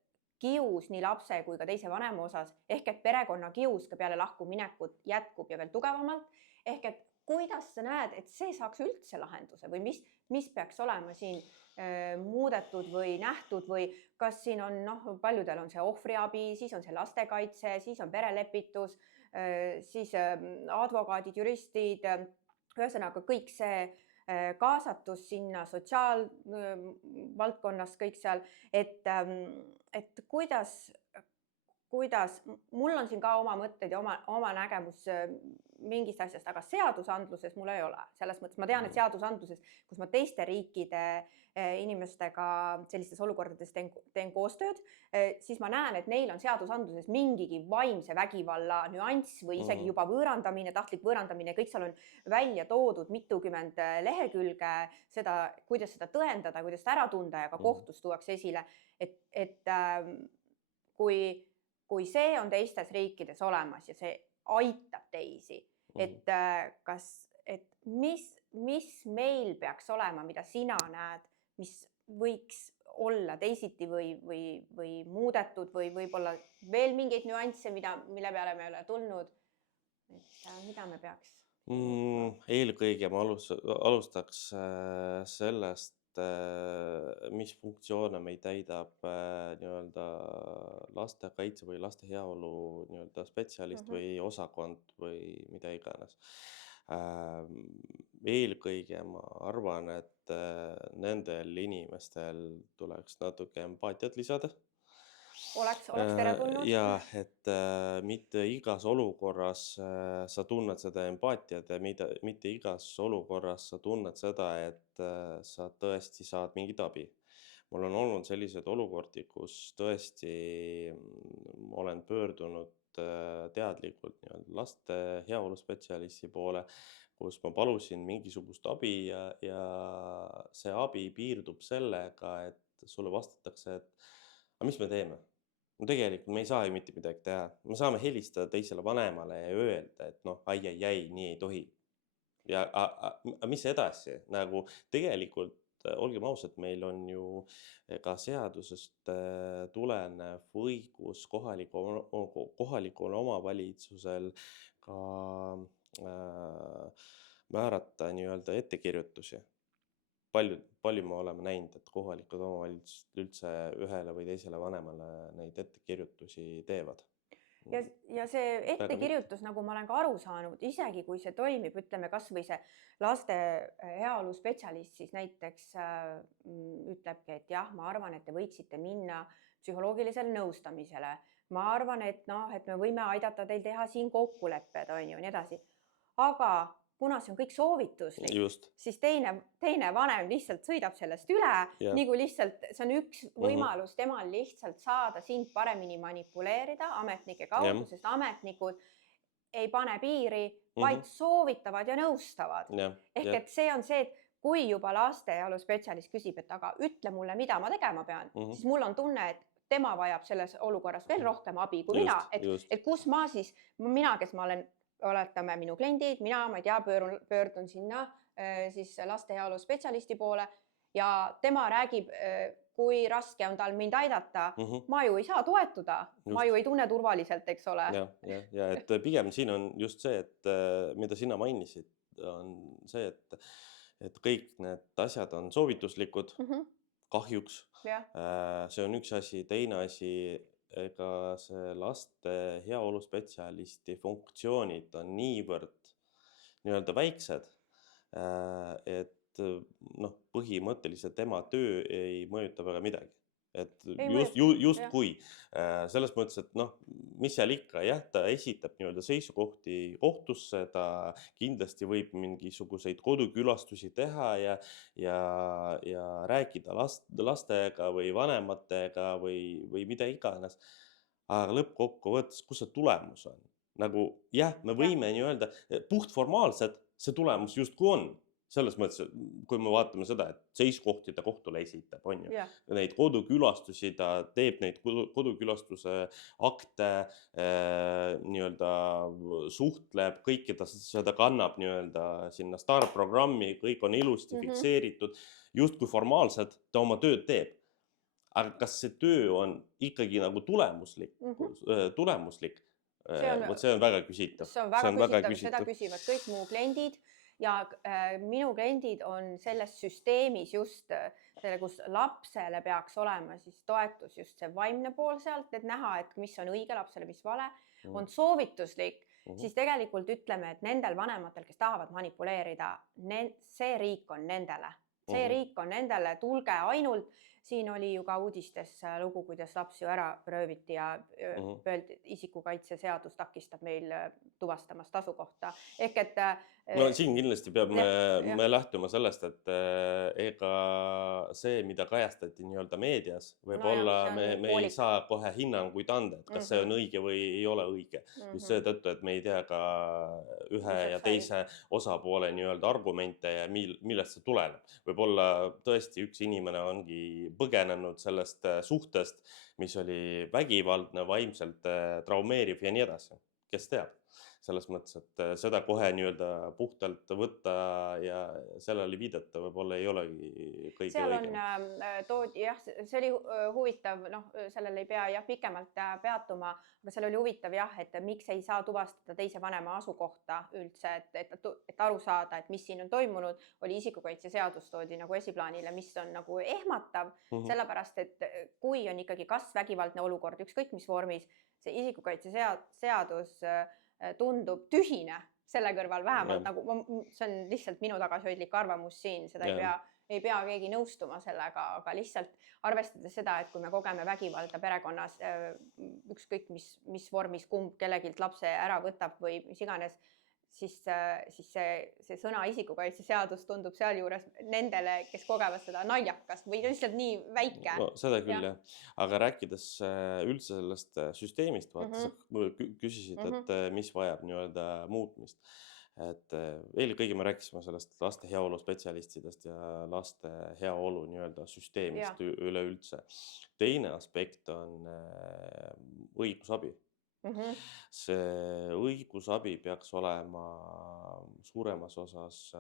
kius nii lapse kui ka teise vanema osas, ehk et perekonna kius ka peale lahkuminekut jätkub ja veel tugevamalt, ehk et kuidas sa näed, et see saaks üldse lahenduse või mis peaks olema siin muudetud või nähtud või kas siin on, paljudel on see ohvriabi, siis on see lastekaitse, siis on perelepitus, siis advokaadid, juristid, ühesõnaga kõik see kaasatus sinna sotsiaalvaldkonnas kõik seal, et kuidas, mul on siin ka oma mõtted ja oma nägemus mingist asjast, aga seadusandluses mul ei ole. Selles mõttes ma tean, et seadusandluses, kus ma teiste riikide inimestega sellistes olukordades teen koostööd, siis ma näen, et neil on seadusandluses mingigi vaimse vägivalla nüanss või isegi juba võõrandamine, tahtlik võõrandamine, kõik seal on välja toodud mitukümmend lehekülge seda, kuidas seda tõendada, kuidas seda ära tunda ja ka kohtus tuuakse esile, et kui see on teistes riikides olemas ja see aitab teisi, et mis meil peaks olema, mida sina näed, mis võiks olla teisiti või muudetud või võib-olla veel mingeid nüansse, mille peale me ei ole tulnud, et mida me peaks? Eelkõige ma alustaks sellest, mis funktsioone meid täidab nii-öelda lastekaitse või laste heaolu nii-öelda spetsialist või osakond või mida iganes. Eelkõige ma arvan, et nendel inimestel tuleks natuke empaatiat lisada. Oleks teretulnud. Ja et mitte igas olukorras sa tunned seda empaatiat ja mitte igas olukorras sa tunned seda, et sa tõesti saad mingit abi. Mul on olnud selliseid olukordi, kus tõesti olen pöördunud teadlikult laste heaoluspetsialisti poole, kus ma palusin mingisugust abi ja see abi piirdub sellega, et sulle vastatakse, et aga mis me teeme? No tegelikult me ei saa ju mitte midagi teha. Me saame helistada teisele vanemale ja öelda, et noh, ai, nii ei tohi. Ja mis edasi? Nagu tegelikult, olgem ausad, meil on ju ka seadusest tulenev õigus kohalikul omavalitsusel ka määrata nii-öelda ettekirjutusi. Palju me oleme näinud, et kohalikud omavalitsused üldse ühele või teisele vanemale neid ettekirjutusi teevad. Ja see ettekirjutus, nagu ma olen ka aru saanud, isegi kui see toimib, ütleme kas või see laste heaolu spetsialist siis näiteks ütlebki, et jah, ma arvan, et te võiksite minna psühholoogilisele nõustamisele. Ma arvan, et me võime aidata teil teha siin kokkulepped, on ju, nii edasi. Aga kuna see on kõik soovituslik, siis teine vanem lihtsalt sõidab sellest üle, nagu lihtsalt see on üks võimalus temal lihtsalt saada sind paremini manipuleerida ametnike kaudu, sest ametnikud ei pane piiri, vaid soovitavad ja nõustavad. Ehk et see on see, et kui juba laste heaolu spetsialist küsib, et aga ütle mulle, mida ma tegema pean, siis mul on tunne, et tema vajab selles olukorras veel rohkem abi kui mina, et kus ma siis, kes ma olen oletame minu kliendid, ma ei tea, pöördun sinna siis laste heaolu spetsialisti poole ja tema räägib, kui raske on tal mind aidata. Ma ju ei saa toetuda, ma ju ei tunne turvaliselt, eks ole. Ja et pigem siin on just see, et mida sina mainisid, on see, et kõik need asjad on soovituslikud, kahjuks. See on üks asi, teine asi, ega see laste heaolu spetsialisti funktsioonid on niivõrd nii-öelda väiksed, et põhimõtteliselt tema töö ei mõjuta väga midagi. Et justkui selles mõttes, et mis seal ikka, jah, ta esitab nii-öelda seisukohti kohtusse, ta kindlasti võib mingisuguseid kodukülastusi teha ja rääkida lastega või vanematega või mida iganes. Aga lõppkokkuvõttes, kus see tulemus on? Nagu jah, me võime nii-öelda puhtformaalselt see tulemus justkui on. Selles mõttes, kui me vaatame seda, et seisukohti ta kohtule esitab, on ju. Neid kodukülastusi, ta teeb neid kodukülastuse akte, nii-öelda suhtleb, kõike ta seda kannab nii-öelda sinna STAR-programmi, kõik on ilusti fikseeritud, justkui formaalselt ta oma tööd teeb. Aga kas see töö on ikkagi nagu tulemuslik? See on väga küsitav. See on väga küsitav, seda küsivad kõik mu kliendid. Ja minu kliendid on selles süsteemis just, kus lapsele peaks olema siis toetus just see vaimne pool sealt, et näha, et mis on õige lapsele, mis vale, on soovituslik, siis tegelikult ütleme, et nendel vanematel, kes tahavad manipuleerida, see riik on nendele. See riik on nendele, tulge ainult, siin oli ju ka uudistes lugu, kuidas laps ju ära rööviti ja isikukaitseseadus takistab meil tuvastamast asukohta. Ehk et siin kindlasti peab me lähtuma sellest, et ega see, mida kajastati nii-öelda meedias, võib-olla me ei saa kohe hinnanguid anda, et kas see on õige või ei ole õige. Just seetõttu, et me ei tea ka ühe ja teise osapoole nii-öelda argumente ja millest see tuleneb. Võib-olla tõesti üks inimene ongi põgenenud sellest suhtest, mis oli vägivaldne, vaimselt traumeeriv ja nii edasi. Kes teab? Selles mõttes, et seda kohe nii-öelda puhtalt võtta ja sellele viidata võib-olla ei olegi kõige õigem. See oli huvitav, sellele ei pea pikemalt peatuma, aga seal oli huvitav et miks ei saa tuvastada teise vanema asukohta üldse, et aru saada, et mis siin on toimunud, oli isikukaitseseadus toodi nagu esiplaanile, mis on nagu ehmatav, sellepärast, et kui on ikkagi kas vägivaldne olukord, ükskõik mis vormis, see isikukaitseseadus tundub tühine, selle kõrval vähemalt nagu, see on lihtsalt minu tagasihoidlik arvamus siin, seda ei pea keegi nõustuma sellega, aga lihtsalt arvestades seda, et kui me kogeme vägivalda perekonnas, ükskõik mis vormis kumb kellegilt lapse ära võtab või mis iganes, siis see sõna isikukaitseseadus tundub sealjuures nendele, kes kogevad seda naljakas või lihtsalt nii väike. No seda küll jah, aga rääkides üldse sellest süsteemist, vaata sa küsisid, et mis vajab nii-öelda muutmist. Et eelkõige me rääkisime sellest laste heaolu spetsialistidest ja laste heaolu nii-öelda süsteemist üleüldse. Teine aspekt on õigusabi. See õigusabi peaks olema suuremas osas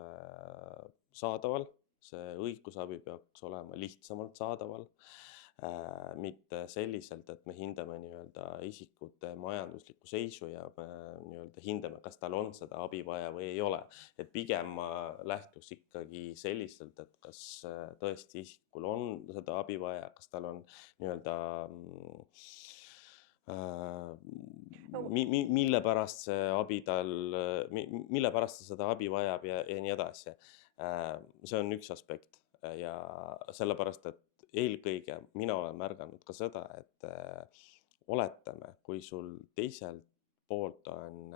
saadaval, see õigusabi peaks olema lihtsamalt saadaval, mitte selliselt, et me hindame nii-öelda isikute majanduslikku seisu ja me nii-öelda hindame, kas tal on seda abi vaja või ei ole. Et pigem ma lähtuks ikkagi selliselt, et kas tõesti isikul on seda abi vaja, kas tal on nii-öelda mille pärast see abi mille pärast ta seda abi vajab ja nii edasi. See on üks aspekt ja sellepärast, et eelkõige mina olen märganud ka seda, et oletame, kui sul teiselt poolt on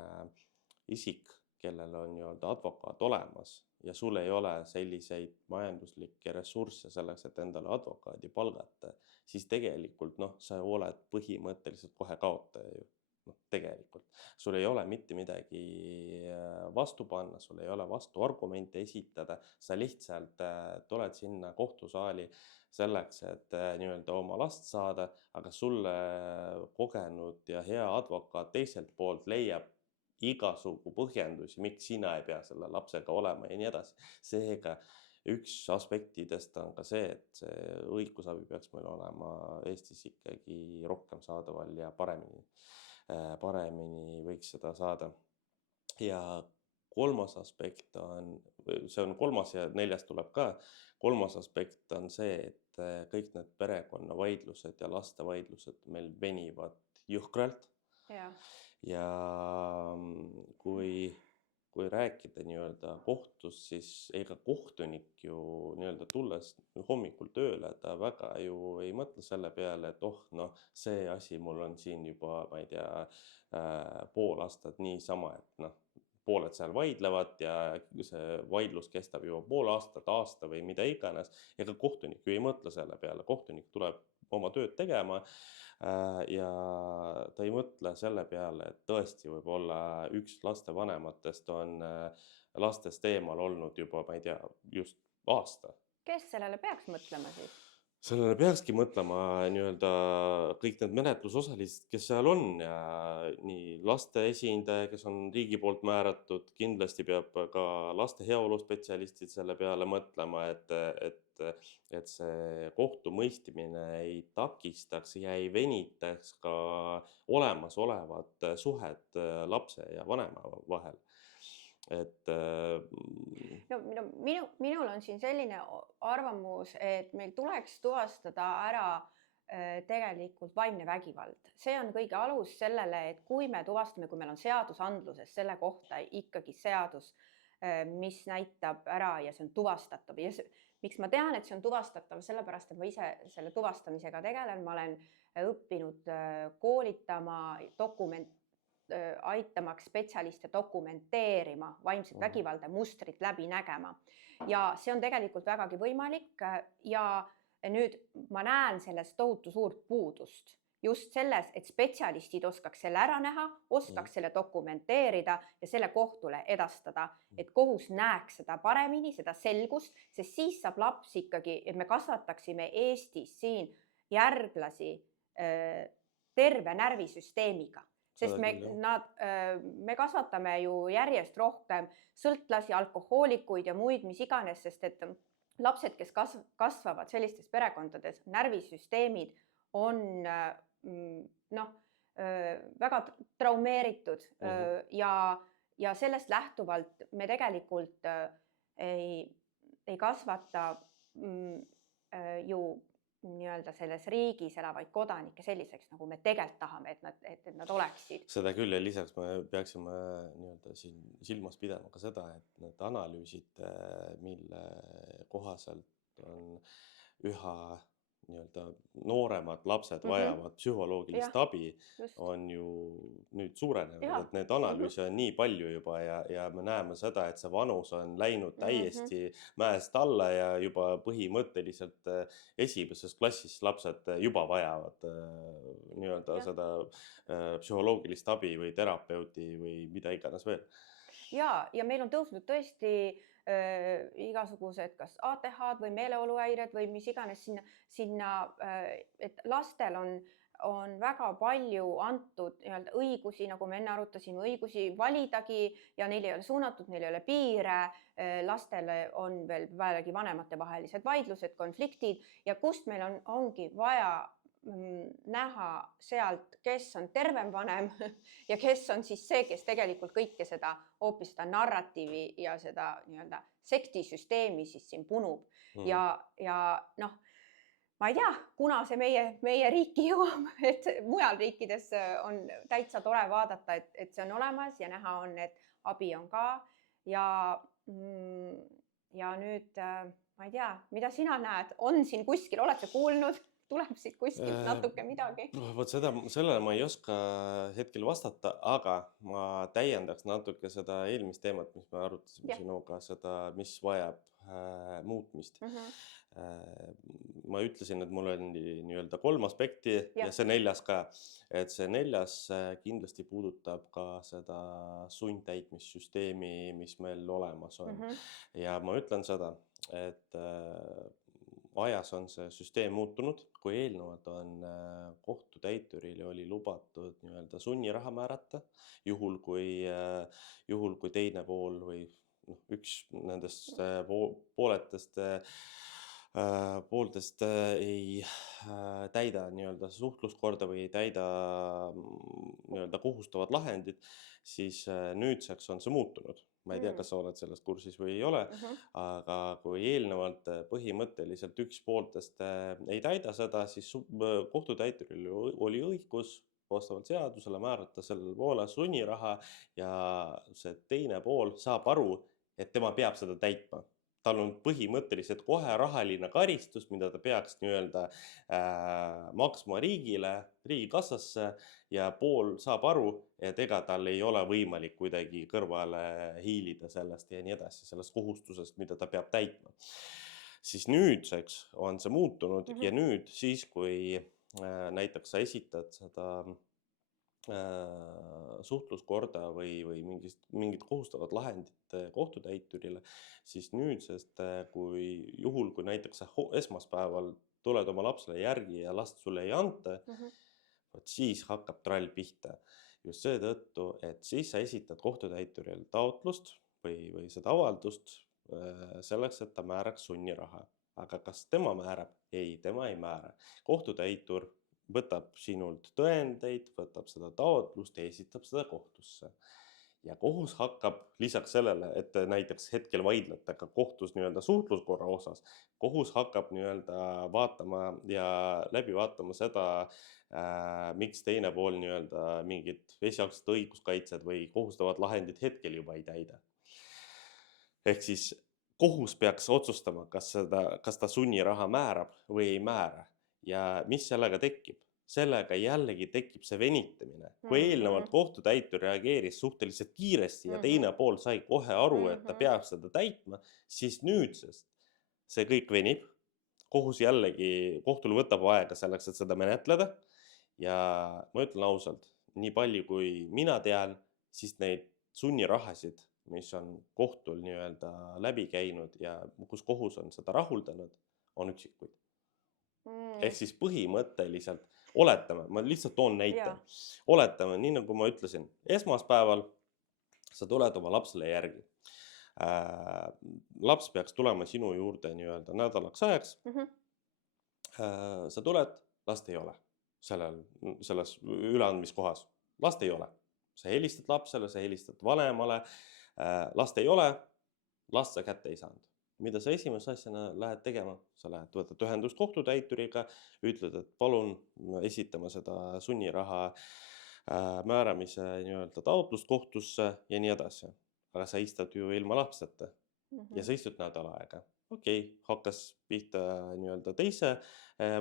isik, kellel on nii-öelda advokaat olemas ja sul ei ole selliseid majanduslikke ressursse selleks, et endale advokaadi palgata, siis tegelikult sa oled põhimõtteliselt kohe kaotaja ju. Tegelikult. Sul ei ole mitte midagi vastu panna, sul ei ole vastu argumente esitada, sa lihtsalt tuled sinna kohtusaali selleks, et nii-öelda oma last saada, aga sulle kogenud ja hea advokaat teiselt poolt leiab igasugu põhjendusi, miks sina ei pea selle lapsega olema ja nii edasi. Seega üks aspektidest on ka see, et see õigusabi peaks meil olema Eestis ikkagi rohkem saadaval ja paremini võiks seda saada. Ja kolmas aspekt on, see on kolmas ja neljas tuleb ka, kolmas aspekt on see, et kõik need perekonna vaidlused ja laste vaidlused meil venivad jõhkralt. Ja kui rääkida nii-öelda kohtus, siis ega kohtunik ju nii-öelda tulles hommikul tööle, ta väga ju ei mõtle selle peale, et see asi mul on siin juba, ma ei tea, pool aastat niisama, et pooled seal vaidlevad ja see vaidlus kestab juba pool aastat, aasta või mida iganes. Ega kohtunik ju ei mõtle selle peale, kohtunik tuleb oma tööd tegema ja ta ei mõtle selle peale, et tõesti võib-olla üks lastevanematest on lastest eemal olnud juba, ma ei tea, just aasta. Kes sellele peaks mõtlema siis? Sellele peakski mõtlema nii-öelda kõik need menetlusosalised, kes seal on ja nii laste esindaja, kes on riigi poolt määratud, kindlasti peab ka laste heaolu spetsialistid selle peale mõtlema, et see kohtumõistmine ei takistaks ja ei venitaks ka olemasolevat suhet lapse ja vanema vahel. Minul on siin selline arvamus, et meil tuleks tuvastada ära tegelikult vaimne vägivald. See on kõige alus sellele, et kui me tuvastame, kui meil on seadusandluses selle kohta ikkagi seadus, mis näitab ära ja see on tuvastatav. Ja miks ma tean, et see on tuvastatav, sellepärast, et ma ise selle tuvastamisega tegelen, ma olen õppinud koolitama aitamaks spetsialiste dokumenteerima vaimset vägivalda, mustrit läbi nägema. Ja see on tegelikult vägagi võimalik ja nüüd ma näen sellest tohutu suurt puudust. Just selles, et spetsialistid oskaks selle ära näha, oskaks selle dokumenteerida ja selle kohtule edastada, et kohus näeks seda paremini, seda selgust, sest siis saab laps ikkagi, et me kasvataksime Eestis siin järglasi terve närvisüsteemiga. Sest me kasvatame ju järjest rohkem sõltlasi, alkohoolikuid ja muid, mis iganes, sest et lapsed, kes kasvavad sellistes perekondades, närvisüsteemid on väga traumeeritud ja sellest lähtuvalt me tegelikult ei kasvata ju nii-öelda selles riigis elavaid kodanikke selliseks, nagu me tegelikult tahame, et nad oleksid. Seda küll ja lisaks me peaksime nii-öelda siin silmas pidama ka seda, et need analüüsid, mille kohaselt on üha nii-öelda nooremad lapsed vajavad psühholoogilist abi, on ju nüüd suurenenud, et need analüüse on nii palju juba ja me näeme seda, et see vanus on läinud täiesti mäest alla ja juba põhimõtteliselt esimeses klassis lapsed juba vajavad nii-öelda seda psühholoogilist abi või terapeuti või mida iganes veel. Ja meil on tõusnud tõesti igasugused kas ATH-d või meeleoluhäired või mis iganes sinna, et lastel on väga palju antud nii-öelda õigusi, nagu me enne arutasime, õigusi validagi ja neil ei ole suunatud, neil ei ole piire, lastele on veel vääragi vanemate vahelised vaidlused, konfliktid ja kust meil ongi vaja näha sealt, kes on tervem vanem ja kes on siis see, kes tegelikult kõike seda, hoopis seda narratiivi ja seda nii-öelda sektisüsteemi siis siin punub. Ja noh, ma ei tea, kuna see meie riiki jõuab, et mujal riikides on täitsa tore vaadata, et see on olemas ja näha on, et abi on ka ja nüüd ma ei tea, mida sina näed, on siin kuskil, oled sa kuulnud? Tuleb siit kuskilt natuke midagi. Vot sellele ma ei oska hetkel vastata, aga ma täiendaks natuke seda eelmist teemat, mis me arutasime sinuga, seda, mis vajab muutmist. Ma ütlesin, et mul on nii-öelda 3 aspekti ja see 4. ka. Et see 4. kindlasti puudutab ka seda sundtäitmissüsteemi, mis meil olemas on. Ja ma ütlen seda, et ajas on see süsteem muutunud, kui eelnevalt on kohtutäiturile oli lubatud nii-öelda sunniraha määrata, juhul kui teine pool või üks nendest pooltest ei täida nii-öelda suhtluskorda või ei täida nii-öelda kohustavad lahendid, siis nüüdseks on see muutunud. Ma ei tea, kas sa oled sellest kursis või ei ole, aga kui eelnevalt põhimõtteliselt üks pooltest ei täida seda, siis kohtutäituril oli õigus vastavalt seadusele määrata sellele poole sunniraha ja see teine pool saab aru, et tema peab seda täitma. Tal on põhimõtteliselt kohe rahaline karistus, mida ta peaks nii-öelda maksma riigile, riigikassasse ja pool saab aru, et ega tal ei ole võimalik kuidagi kõrvale hiilida sellest ja nii edasi, sellest kohustusest, mida ta peab täitma. Siis nüüdseks on see muutunud ja nüüd siis, kui näiteks sa esitad seda suhtluskorda või mingid kohustavad lahendid kohtutäiturile, siis nüüdsest juhul, kui näiteks sa esmaspäeval tuled oma lapsele järgi ja last sulle ei anta, siis hakkab trall pihta. Just seetõttu, et siis sa esitad kohtutäiturile taotlust või seda avaldust selleks, et ta määraks sunniraha. Aga kas tema määrab? Ei, tema ei määra. Kohtutäitur võtab sinult tõendeid, võtab seda taotlust ja esitab seda kohtusse. Ja kohus hakkab lisaks sellele, et näiteks hetkel vaidlete ka kohtus nii-öelda suhtluskorra osas, kohus hakkab nii-öelda vaatama ja läbi vaatama seda, miks teine pool nii-öelda mingid esialgsed õiguskaitsed või kohustavad lahendid hetkel juba ei täida. Ehk siis kohus peaks otsustama, kas ta sunniraha määrab või ei määra. Ja mis sellega tekib? Sellega jällegi tekib see venitamine. Kui eelnevalt kohtutäitur reageeris suhteliselt kiiresti ja teine pool sai kohe aru, et ta peab seda täitma, siis nüüdsest see kõik venib. Kohus jällegi, kohtul võtab aega selleks, et seda menetleda. Ja ma ütlen ausalt, nii palju kui mina tean, siis neid sunnirahasid, mis on kohtul nii-öelda läbi käinud ja kus kohus on seda rahuldanud, on üksikuid. Ehk siis põhimõtteliselt oletame, ma lihtsalt toon näite, oletame, nii nagu ma ütlesin, esmaspäeval sa tuled oma lapsele järgi. Laps peaks tulema sinu juurde nii-öelda nädalaks ajaks. Sa tuled, last ei ole selles üleandmiskohas. Last ei ole. Sa helistad lapsele, sa helistad vanemale, last ei ole, last sa kätte ei saanud. mida sa esimese asjana lähed tegema? Sa lähed, võtad ühendust kohtutäituriga, ütled, et palun esitama seda sunniraha määramise nii-öelda taotlust kohtusse ja nii edasi. Aga sa istud ju ilma lapseta ja sa istud nädal aega. Okei, hakkas pihta nii-öelda teise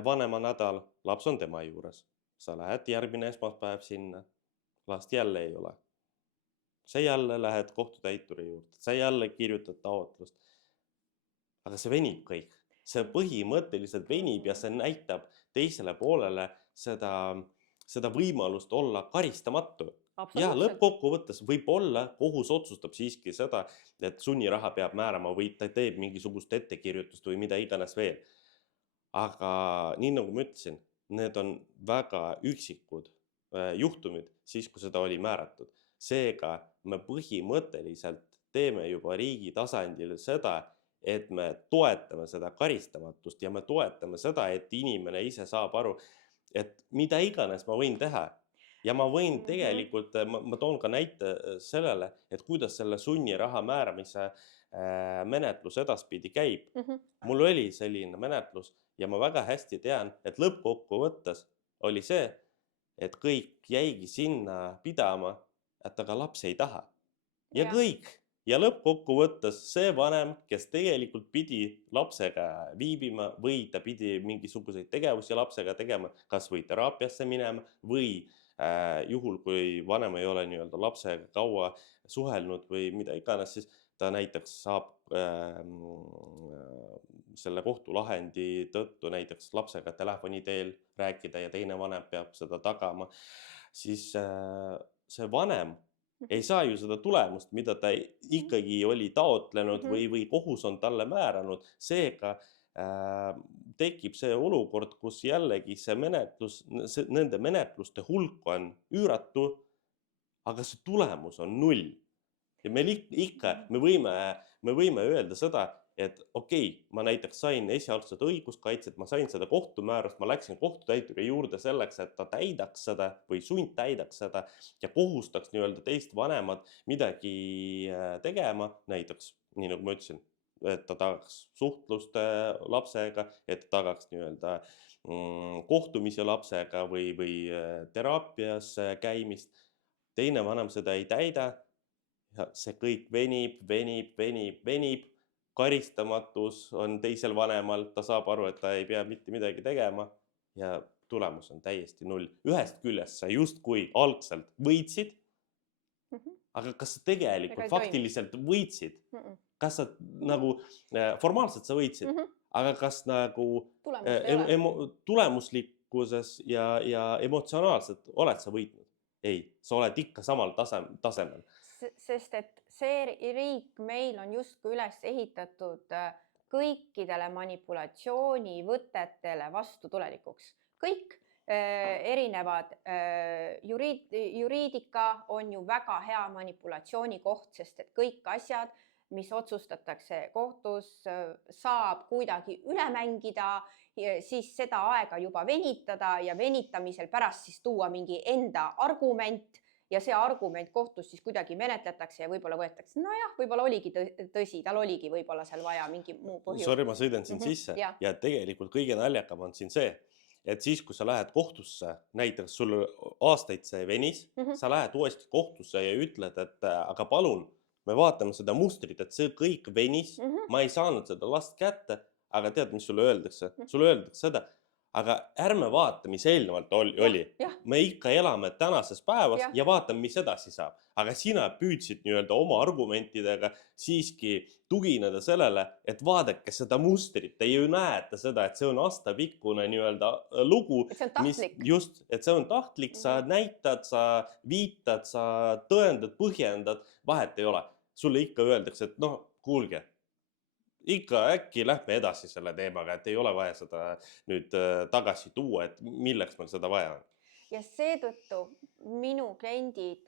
vanema nädal, laps on tema juures. Sa lähed järgmine esmaspäev sinna, last jälle ei ole. Sa jälle lähed kohtutäituri juurde, sa jälle kirjutad taotlust. Aga see venib kõik. See põhimõtteliselt venib ja see näitab teisele poolele seda võimalust olla karistamatu. Ja lõppkokkuvõttes võib-olla kohus otsustab siiski seda, et sunniraha peab määrama või ta teeb mingisugust ettekirjutust või mida iganes veel. Aga nii nagu ma ütlesin, need on väga üksikud juhtumid siis, kui seda oli määratud. Seega me põhimõtteliselt teeme juba riigi tasandil seda, et me toetame seda karistamatust ja me toetame seda, et inimene ise saab aru, et mida iganes ma võin teha. Ja ma võin tegelikult, ma toon ka näite sellele, et kuidas selle sunniraha määramise menetlus edaspidi käib. Mul oli selline menetlus ja ma väga hästi tean, et lõppkokkuvõttes oli see, et kõik jäigi sinna pidama, et aga laps ei taha. Ja kõik. Ja lõppkokkuvõttes see vanem, kes tegelikult pidi lapsega viibima või ta pidi mingisuguseid tegevusi lapsega tegema, kas või teraapiasse minema või juhul, kui vanem ei ole nii-öelda lapsega kaua suhelnud või mida iganes, siis ta näiteks saab selle kohtulahendi tõttu näiteks lapsega telefoni teel rääkida ja teine vanem peab seda tagama, siis see vanem ei saa ju seda tulemust, mida ta ikkagi oli taotlenud või kohus on talle määranud. Seega tekib see olukord, kus jällegi see menetlus, nende menetluste hulk on üüratu, aga see tulemus on 0. Ja me võime öelda seda, et okei, ma näiteks sain esialgset õiguskaitset, ma sain seda kohtumäärust, ma läksin kohtutäituri juurde selleks, et ta täidaks seda või sundtäidaks seda ja kohustaks nii-öelda teist vanemat midagi tegema, näiteks, nii nagu ma ütlesin, et ta tagaks suhtlust lapsega, et ta tagaks nii-öelda kohtumise lapsega või teraapias käimist. Teine vanem seda ei täida, see kõik venib. Karistamatus on teisel vanemal, ta saab aru, et ta ei pea mitte midagi tegema ja tulemus on täiesti 0. Ühest küljest sa justkui algselt võitsid, aga kas sa tegelikult faktiliselt võitsid? Kas sa nagu formaalselt sa võitsid, aga kas nagu tulemuslikkuses ja emotsionaalselt oled sa võitnud? Ei, sa oled ikka samal tasemel. Sest et see riik meil on justkui üles ehitatud kõikidele manipulatsioonivõtetele vastu tulelikuks. Kõik erinevad juriidika on ju väga hea manipulatsiooni koht, sest et kõik asjad, mis otsustatakse kohtus, saab kuidagi üle mängida, siis seda aega juba venitada ja venitamisel pärast siis tuua mingi enda argument ja see argument kohtus siis kuidagi menetletakse ja võib-olla võetakse. Nojah, võib-olla oligi tõsi, tal oligi võib-olla seal vaja mingi muu põhjus. Sorry, ma sõidan siin sisse ja tegelikult kõige naljakam on siin see, et siis, kui sa lähed kohtusse, näiteks sul aastaid see venis, sa lähed uuesti kohtusse ja ütled, et aga palun, me vaatame seda mustrit, et see kõik venis, ma ei saanud seda last kätte, aga tead, mis sulle öeldakse? Sulle öeldakse seda, aga ärme vaata, mis eelnevalt oli. Me ikka elame tänases päevas ja vaatame, mis edasi saab. Aga sina püüdsid nii-öelda oma argumentidega siiski tugineda sellele, et vaadake seda mustrit. Te ju näete seda, et see on aastapikkune nii-öelda lugu. Et see on tahtlik. Just, et see on tahtlik. Sa näitad, sa viitad, sa tõendad, põhjendad. Vahet ei ole. Sulle ikka öeldakse, et noh, kuulge. Ikka äkki lähme edasi selle teemaga, et ei ole vaja seda nüüd tagasi tuua, et milleks meil seda vaja on. Ja seetõttu minu kliendid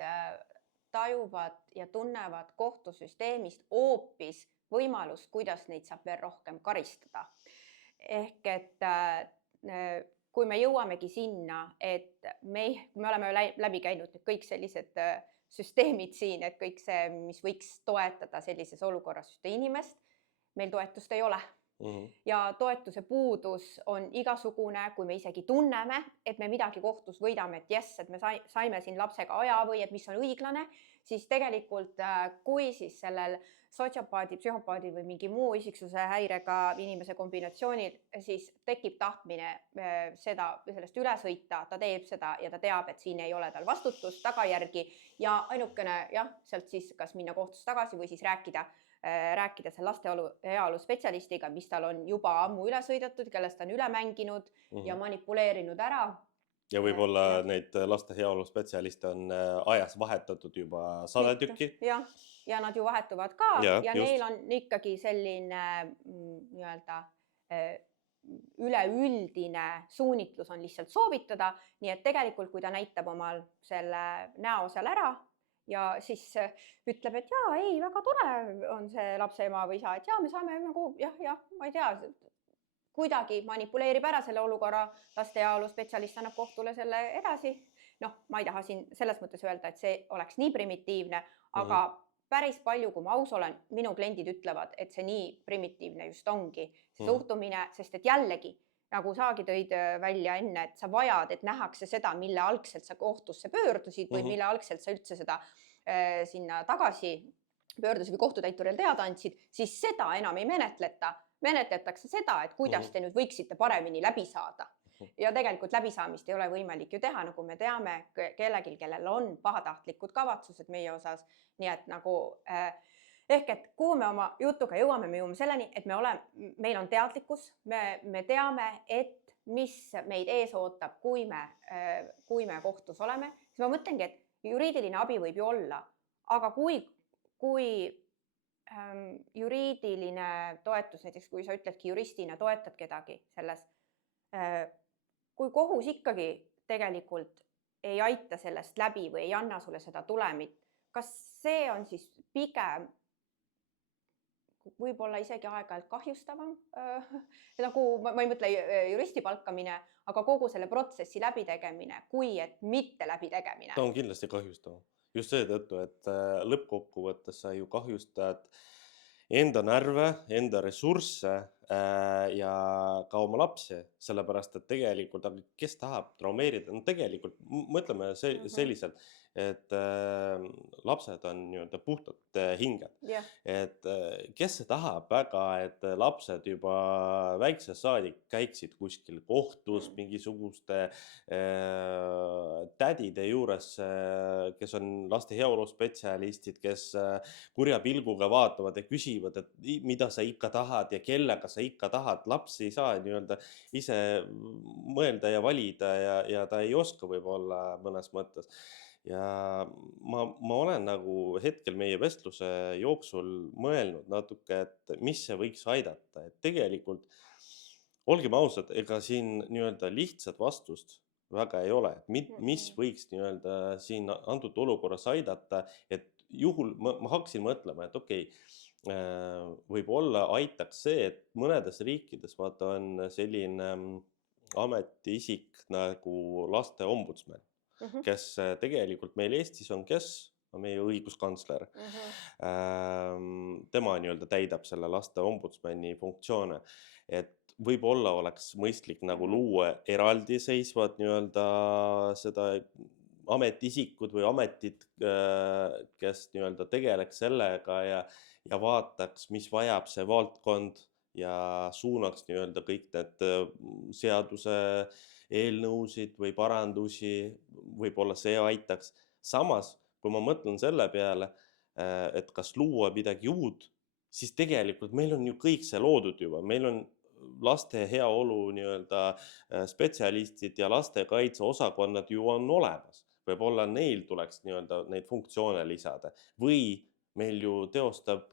tajuvad ja tunnevad kohtusüsteemist hoopis võimalust, kuidas neid saab veel rohkem karistada. Ehk et kui me jõuamegi sinna, et me oleme läbi käinud kõik sellised süsteemid siin, et kõik see, mis võiks toetada sellises olukorras ühte inimest, meil toetust ei ole. Ja toetuse puudus on igasugune, kui me isegi tunneme, et me midagi kohtus võidame, et jess, et me saime siin lapsega aja või et mis on õiglane, siis tegelikult kui siis sellel sotsiopaadi, psühhopaadi või mingi muu isiksuse häirega inimese kombinatsioonil, siis tekib tahtmine sellest üle sõita, ta teeb seda ja ta teab, et siin ei ole tal vastutust, tagajärgi ja ainukene sealt siis kas minna kohtusse tagasi või siis rääkida seal laste heaolu spetsialistiga, mis tal on juba ammu üle sõidetud, kellest ta on üle mänginud ja manipuleerinud ära. Ja võib-olla neid laste heaolu spetsialiste on ajas vahetatud juba 100 tükki. Ja nad ju vahetuvad ka ja neil on ikkagi selline nii-öelda üleüldine suunitlus on lihtsalt soovitada, nii et tegelikult kui ta näitab omal selle näo seal ära, ja siis ütleb, et ei, väga tore on see lapse ema või isa, et me saame nagu, ma ei tea, kuidagi manipuleerib ära selle olukorra, laste heaolu spetsialist annab kohtule selle edasi. Ma ei taha siin selles mõttes öelda, et see oleks nii primitiivne, aga päris palju, kui ma aus olen, minu kliendid ütlevad, et see nii primitiivne just ongi. See suhtumine, sest et jällegi, nagu saagi tõid välja enne, et sa vajad, et nähakse seda, mille algselt sa kohtusse pöördusid või mille algselt sa üldse seda sinna tagasi pöördusid või kohtutäituril teada andsid, siis seda enam ei menetleta. Menetletakse seda, et kuidas te nüüd võiksite paremini läbi saada. Ja tegelikult läbisaamist ei ole võimalik ju teha, nagu me teame, kellelgi, kellel on pahatahtlikud kavatsused meie osas. Nii et nagu ehk, et kuhu me oma jutuga jõuame, me jõuame selleni, et meil on teadlikkus, me teame, et mis meid ees ootab, kui me kohtus oleme. Siis ma mõtlengi, et juriidiline abi võib ju olla, aga kui juriidiline toetus, näiteks kui sa ütledki juristina toetad kedagi selles, kui kohus ikkagi tegelikult ei aita sellest läbi või ei anna sulle seda tulemit, kas see on siis pigem võib-olla isegi aeg-ajalt kahjustavam? Nagu ma ei mõtle juristi palkamine, aga kogu selle protsessi läbitegemine, kui et mitte läbitegemine. Ta on kindlasti kahjustavam. Just seetõttu, et lõppkokkuvõttes sa ju kahjustad enda närve, enda ressursse ja ka oma lapsi, sellepärast, et tegelikult, kes tahab traumeerida? Tegelikult mõtleme selliselt, et lapsed on nii-öelda puhtad hinged. Et kes tahab väga, et lapsed juba väikse saadik käiksid kuskil kohtus mingisuguste tädide juures, kes on laste heaolu spetsialistid, kes kurja pilguga vaatavad ja küsivad, et mida sa ikka tahad ja kellega sa ikka tahad. Laps ei saa nii-öelda ise mõelda ja valida ja ta ei oska võib-olla mõnes mõttes. Ja ma olen nagu hetkel meie vestluse jooksul mõelnud natuke, et mis see võiks aidata. Et tegelikult, olgem ausad, ega siin nii-öelda lihtsat vastust väga ei ole. Mis võiks nii-öelda siin antud olukorras aidata, et juhul ma hakkasin mõtlema, et okei, võib-olla aitaks see, et mõnedes riikides on selline ametiisik nagu laste ombudsman, kes tegelikult meil Eestis on meie õiguskantsler. Tema nii-öelda täidab selle laste ombudsmani funktsioone, et võib-olla oleks mõistlik nagu luua eraldiseisvad nii-öelda seda ametiisikud või ametid, kes nii-öelda tegeleks sellega ja vaataks, mis vajab see valdkond ja suunaks nii-öelda kõik need seaduse eelnõusid või parandusi, võib-olla see aitaks. Samas, kui ma mõtlen selle peale, et kas luua midagi uut, siis tegelikult meil on ju kõik see loodud juba. Meil on laste heaolu nii-öelda spetsialistid ja lastekaitseosakonnad ju on olemas. Võib-olla neil tuleks nii-öelda neid funktsioone lisada. Või meil ju teostab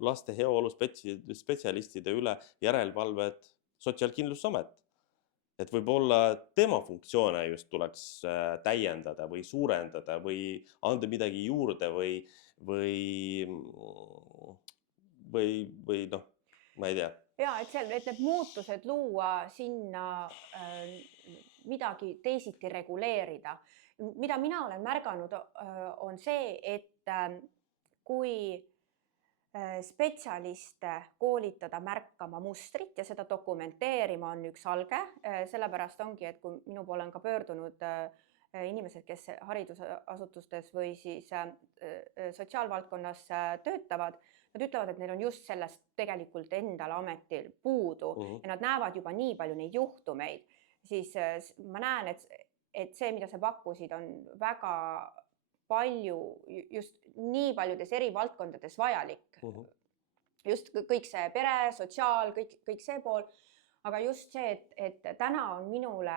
laste heaolu spetsialistide üle järelevalvet Sotsiaalkindlustusamet. Et võib-olla tema funktsioone just tuleks täiendada või suurendada või anda midagi juurde või ma ei tea. Ja, et need muutused luua sinna midagi teisiti reguleerida. Mida mina olen märganud on see, et kui spetsialiste koolitada märkama mustrit ja seda dokumenteerima on üks alge. Sellepärast ongi, et kui minu poole on ka pöördunud inimesed, kes haridusasutustes või siis sotsiaalvaldkonnas töötavad, nad ütlevad, et neil on just sellest tegelikult endal ametil puudu ja nad näevad juba nii palju neid juhtumeid, siis ma näen, et see, mida sa pakkusid, on väga palju, just nii paljudes eri valdkondades vajalik. Just kõik see pere, sotsiaal, kõik see pool, aga just see, et täna on minule,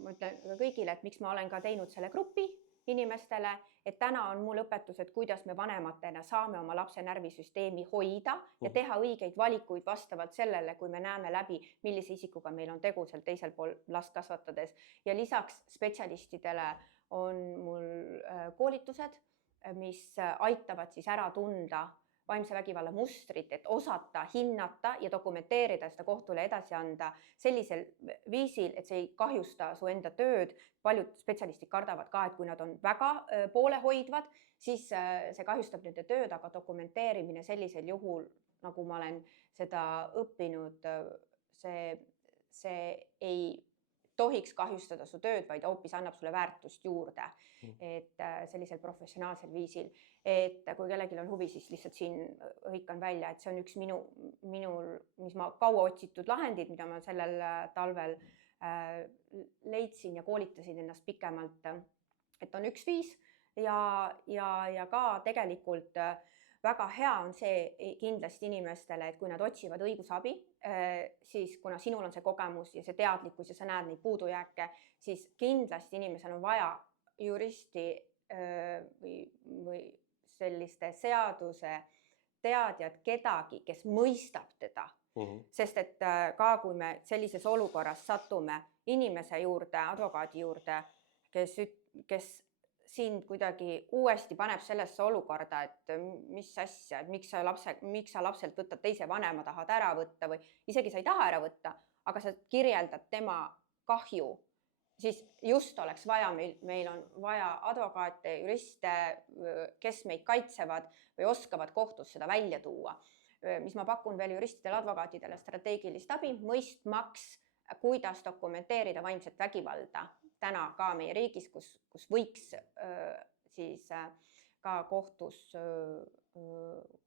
ma ütlen kõigile, et miks ma olen ka teinud selle grupi inimestele, et täna on mul õpetus, et kuidas me vanematena saame oma lapse närvisüsteemi hoida ja teha õigeid valikuid vastavalt sellele, kui me näeme läbi, millise isikuga meil on tegu seal teisel pool last kasvatades. Ja lisaks spetsialistidele on mul koolitused, mis aitavad siis ära tunda vaimse vägivalla mustrit, et osata, hinnata ja dokumenteerida seda kohtule edasi anda sellisel viisil, et see ei kahjusta su enda tööd. Paljud spetsialistid kardavad ka, et kui nad on väga poolehoidvad, siis see kahjustab nende tööd, aga dokumenteerimine sellisel juhul, nagu ma olen seda õppinud, see ei tohiks kahjustada su tööd, vaid hoopis annab sulle väärtust juurde, et sellisel professionaalsel viisil. Et kui kellelgi on huvi, siis lihtsalt siin hõikan välja, et see on üks minul, mis ma kaua otsitud lahendid, mida ma sellel talvel leidsin ja koolitasin ennast pikemalt, et on üks viis ja ka tegelikult väga hea on see kindlasti inimestele, et kui nad otsivad õigusabi, siis kuna sinul on see kogemus ja see teadlikkus ja sa näed neid puudujääke, siis kindlasti inimesel on vaja juristi või selliste seaduse teadjad kedagi, kes mõistab teda. Sest et ka kui me sellises olukorras satume inimese juurde, advokaadi juurde, kes sind kuidagi uuesti paneb sellesse olukorda, et mis asja, et miks sa lapselt võtad teise vanema, tahad ära võtta või isegi sa ei taha ära võtta, aga sa kirjeldad tema kahju, siis just oleks vaja, meil on vaja advokaate, juriste, kes meid kaitsevad või oskavad kohtus seda välja tuua. Mis ma pakun veel juristidele, advokaatidele strateegilist abi, mõistmaks, kuidas dokumenteerida vaimset vägivalda täna ka meie riigis, kus võiks siis ka kohtus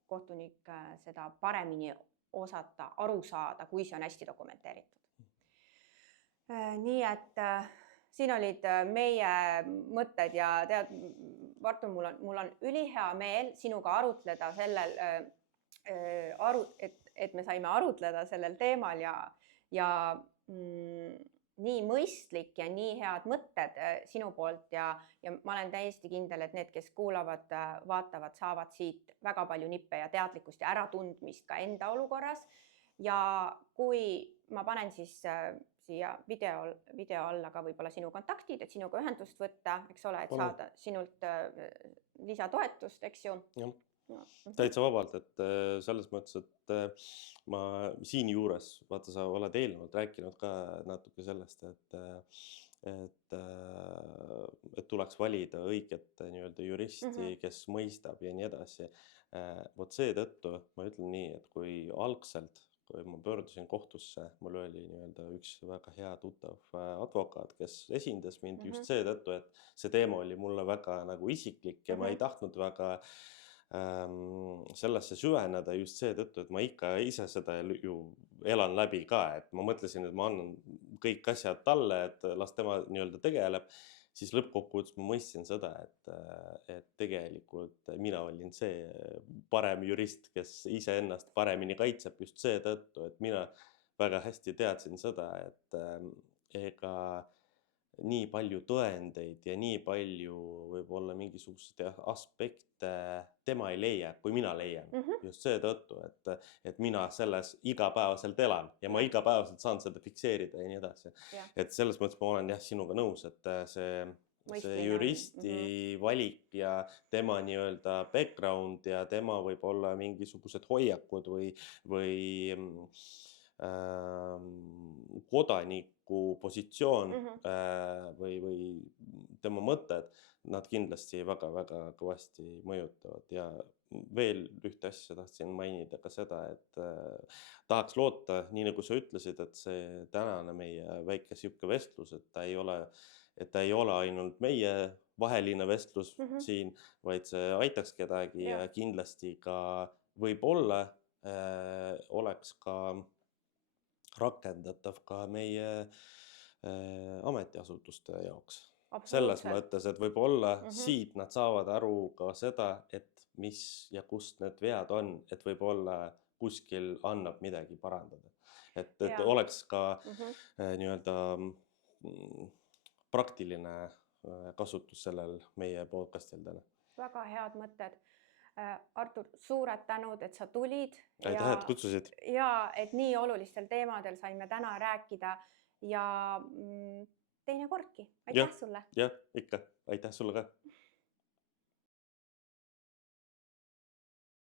kohtunik seda paremini osata aru saada, kui see on hästi dokumenteeritud. Nii et siin olid meie mõtted ja tead, Vartu, mul on ülihea meel sinuga arutleda sellel, et me saime arutleda sellel teemal ja nii mõistlik ja nii head mõtted sinu poolt ja ma olen täiesti kindel, et need, kes kuulavad, vaatavad, saavad siit väga palju nippe ja teadlikkust ja äratundmist ka enda olukorras. Ja kui ma panen siis siia video alla ka võib-olla sinu kontaktid, et sinuga ühendust võtta, eks ole, et saada sinult lisatoetust, eks ju. Täitsa vabalt, et selles mõttes, et ma siin juures, vaata, sa oled eelnevalt rääkinud ka natuke sellest, et tuleks valida õiget nii-öelda juristi, kes mõistab ja nii edasi. Vot seetõttu ma ütlen nii, et kui algselt, kui ma pöördusin kohtusse, mul oli nii-öelda üks väga hea tuttav advokaat, kes esindas mind just seetõttu, et see teema oli mulle väga nagu isiklik ja ma ei tahtnud väga sellesse süveneda just seetõttu, et ma ikka ise seda ju elan läbi ka, et ma mõtlesin, et ma annan kõik asjad talle, et las tema nii-öelda tegeleb, siis lõppkokkuvõttes ma mõistsin seda, et tegelikult mina olin see parem jurist, kes ise ennast paremini kaitseb just seetõttu, et mina väga hästi teadsin seda, et ega nii palju tõendeid ja nii palju võib-olla mingisuguseid aspekte tema ei leia, kui mina leian. Just seetõttu, et mina selles igapäevaselt elan ja ma igapäevaselt saan seda fikseerida ja nii edasi. Et selles mõttes ma olen sinuga nõus, et see juristi valik ja tema nii-öelda background ja tema võib-olla mingisugused hoiakud või kodaniku positsioon või tema mõtted, nad kindlasti väga-väga kõvasti mõjutavad. Ja veel ühte asja tahtsin mainida ka seda, et tahaks loota, nii nagu sa ütlesid, et see tänane meie väike sihuke vestlus, et ta ei ole ainult meie vaheline vestlus siin, vaid see aitaks kedagi ja kindlasti ka võib-olla oleks ka rakendatav ka meie ametiasutuste jaoks. Selles mõttes, et võib-olla siit nad saavad aru ka seda, et mis ja kust need vead on, et võib-olla kuskil annab midagi parandada. Et oleks ka nii-öelda praktiline kasutus sellel meie podcastil täna. Väga head mõtted. Artur, suured tänud, et sa tulid. Aitäh, et kutsusid. Ja et nii olulistel teemadel saime täna rääkida ja teine kordki. Aitäh sulle. Jah, ikka. Aitäh sulle ka.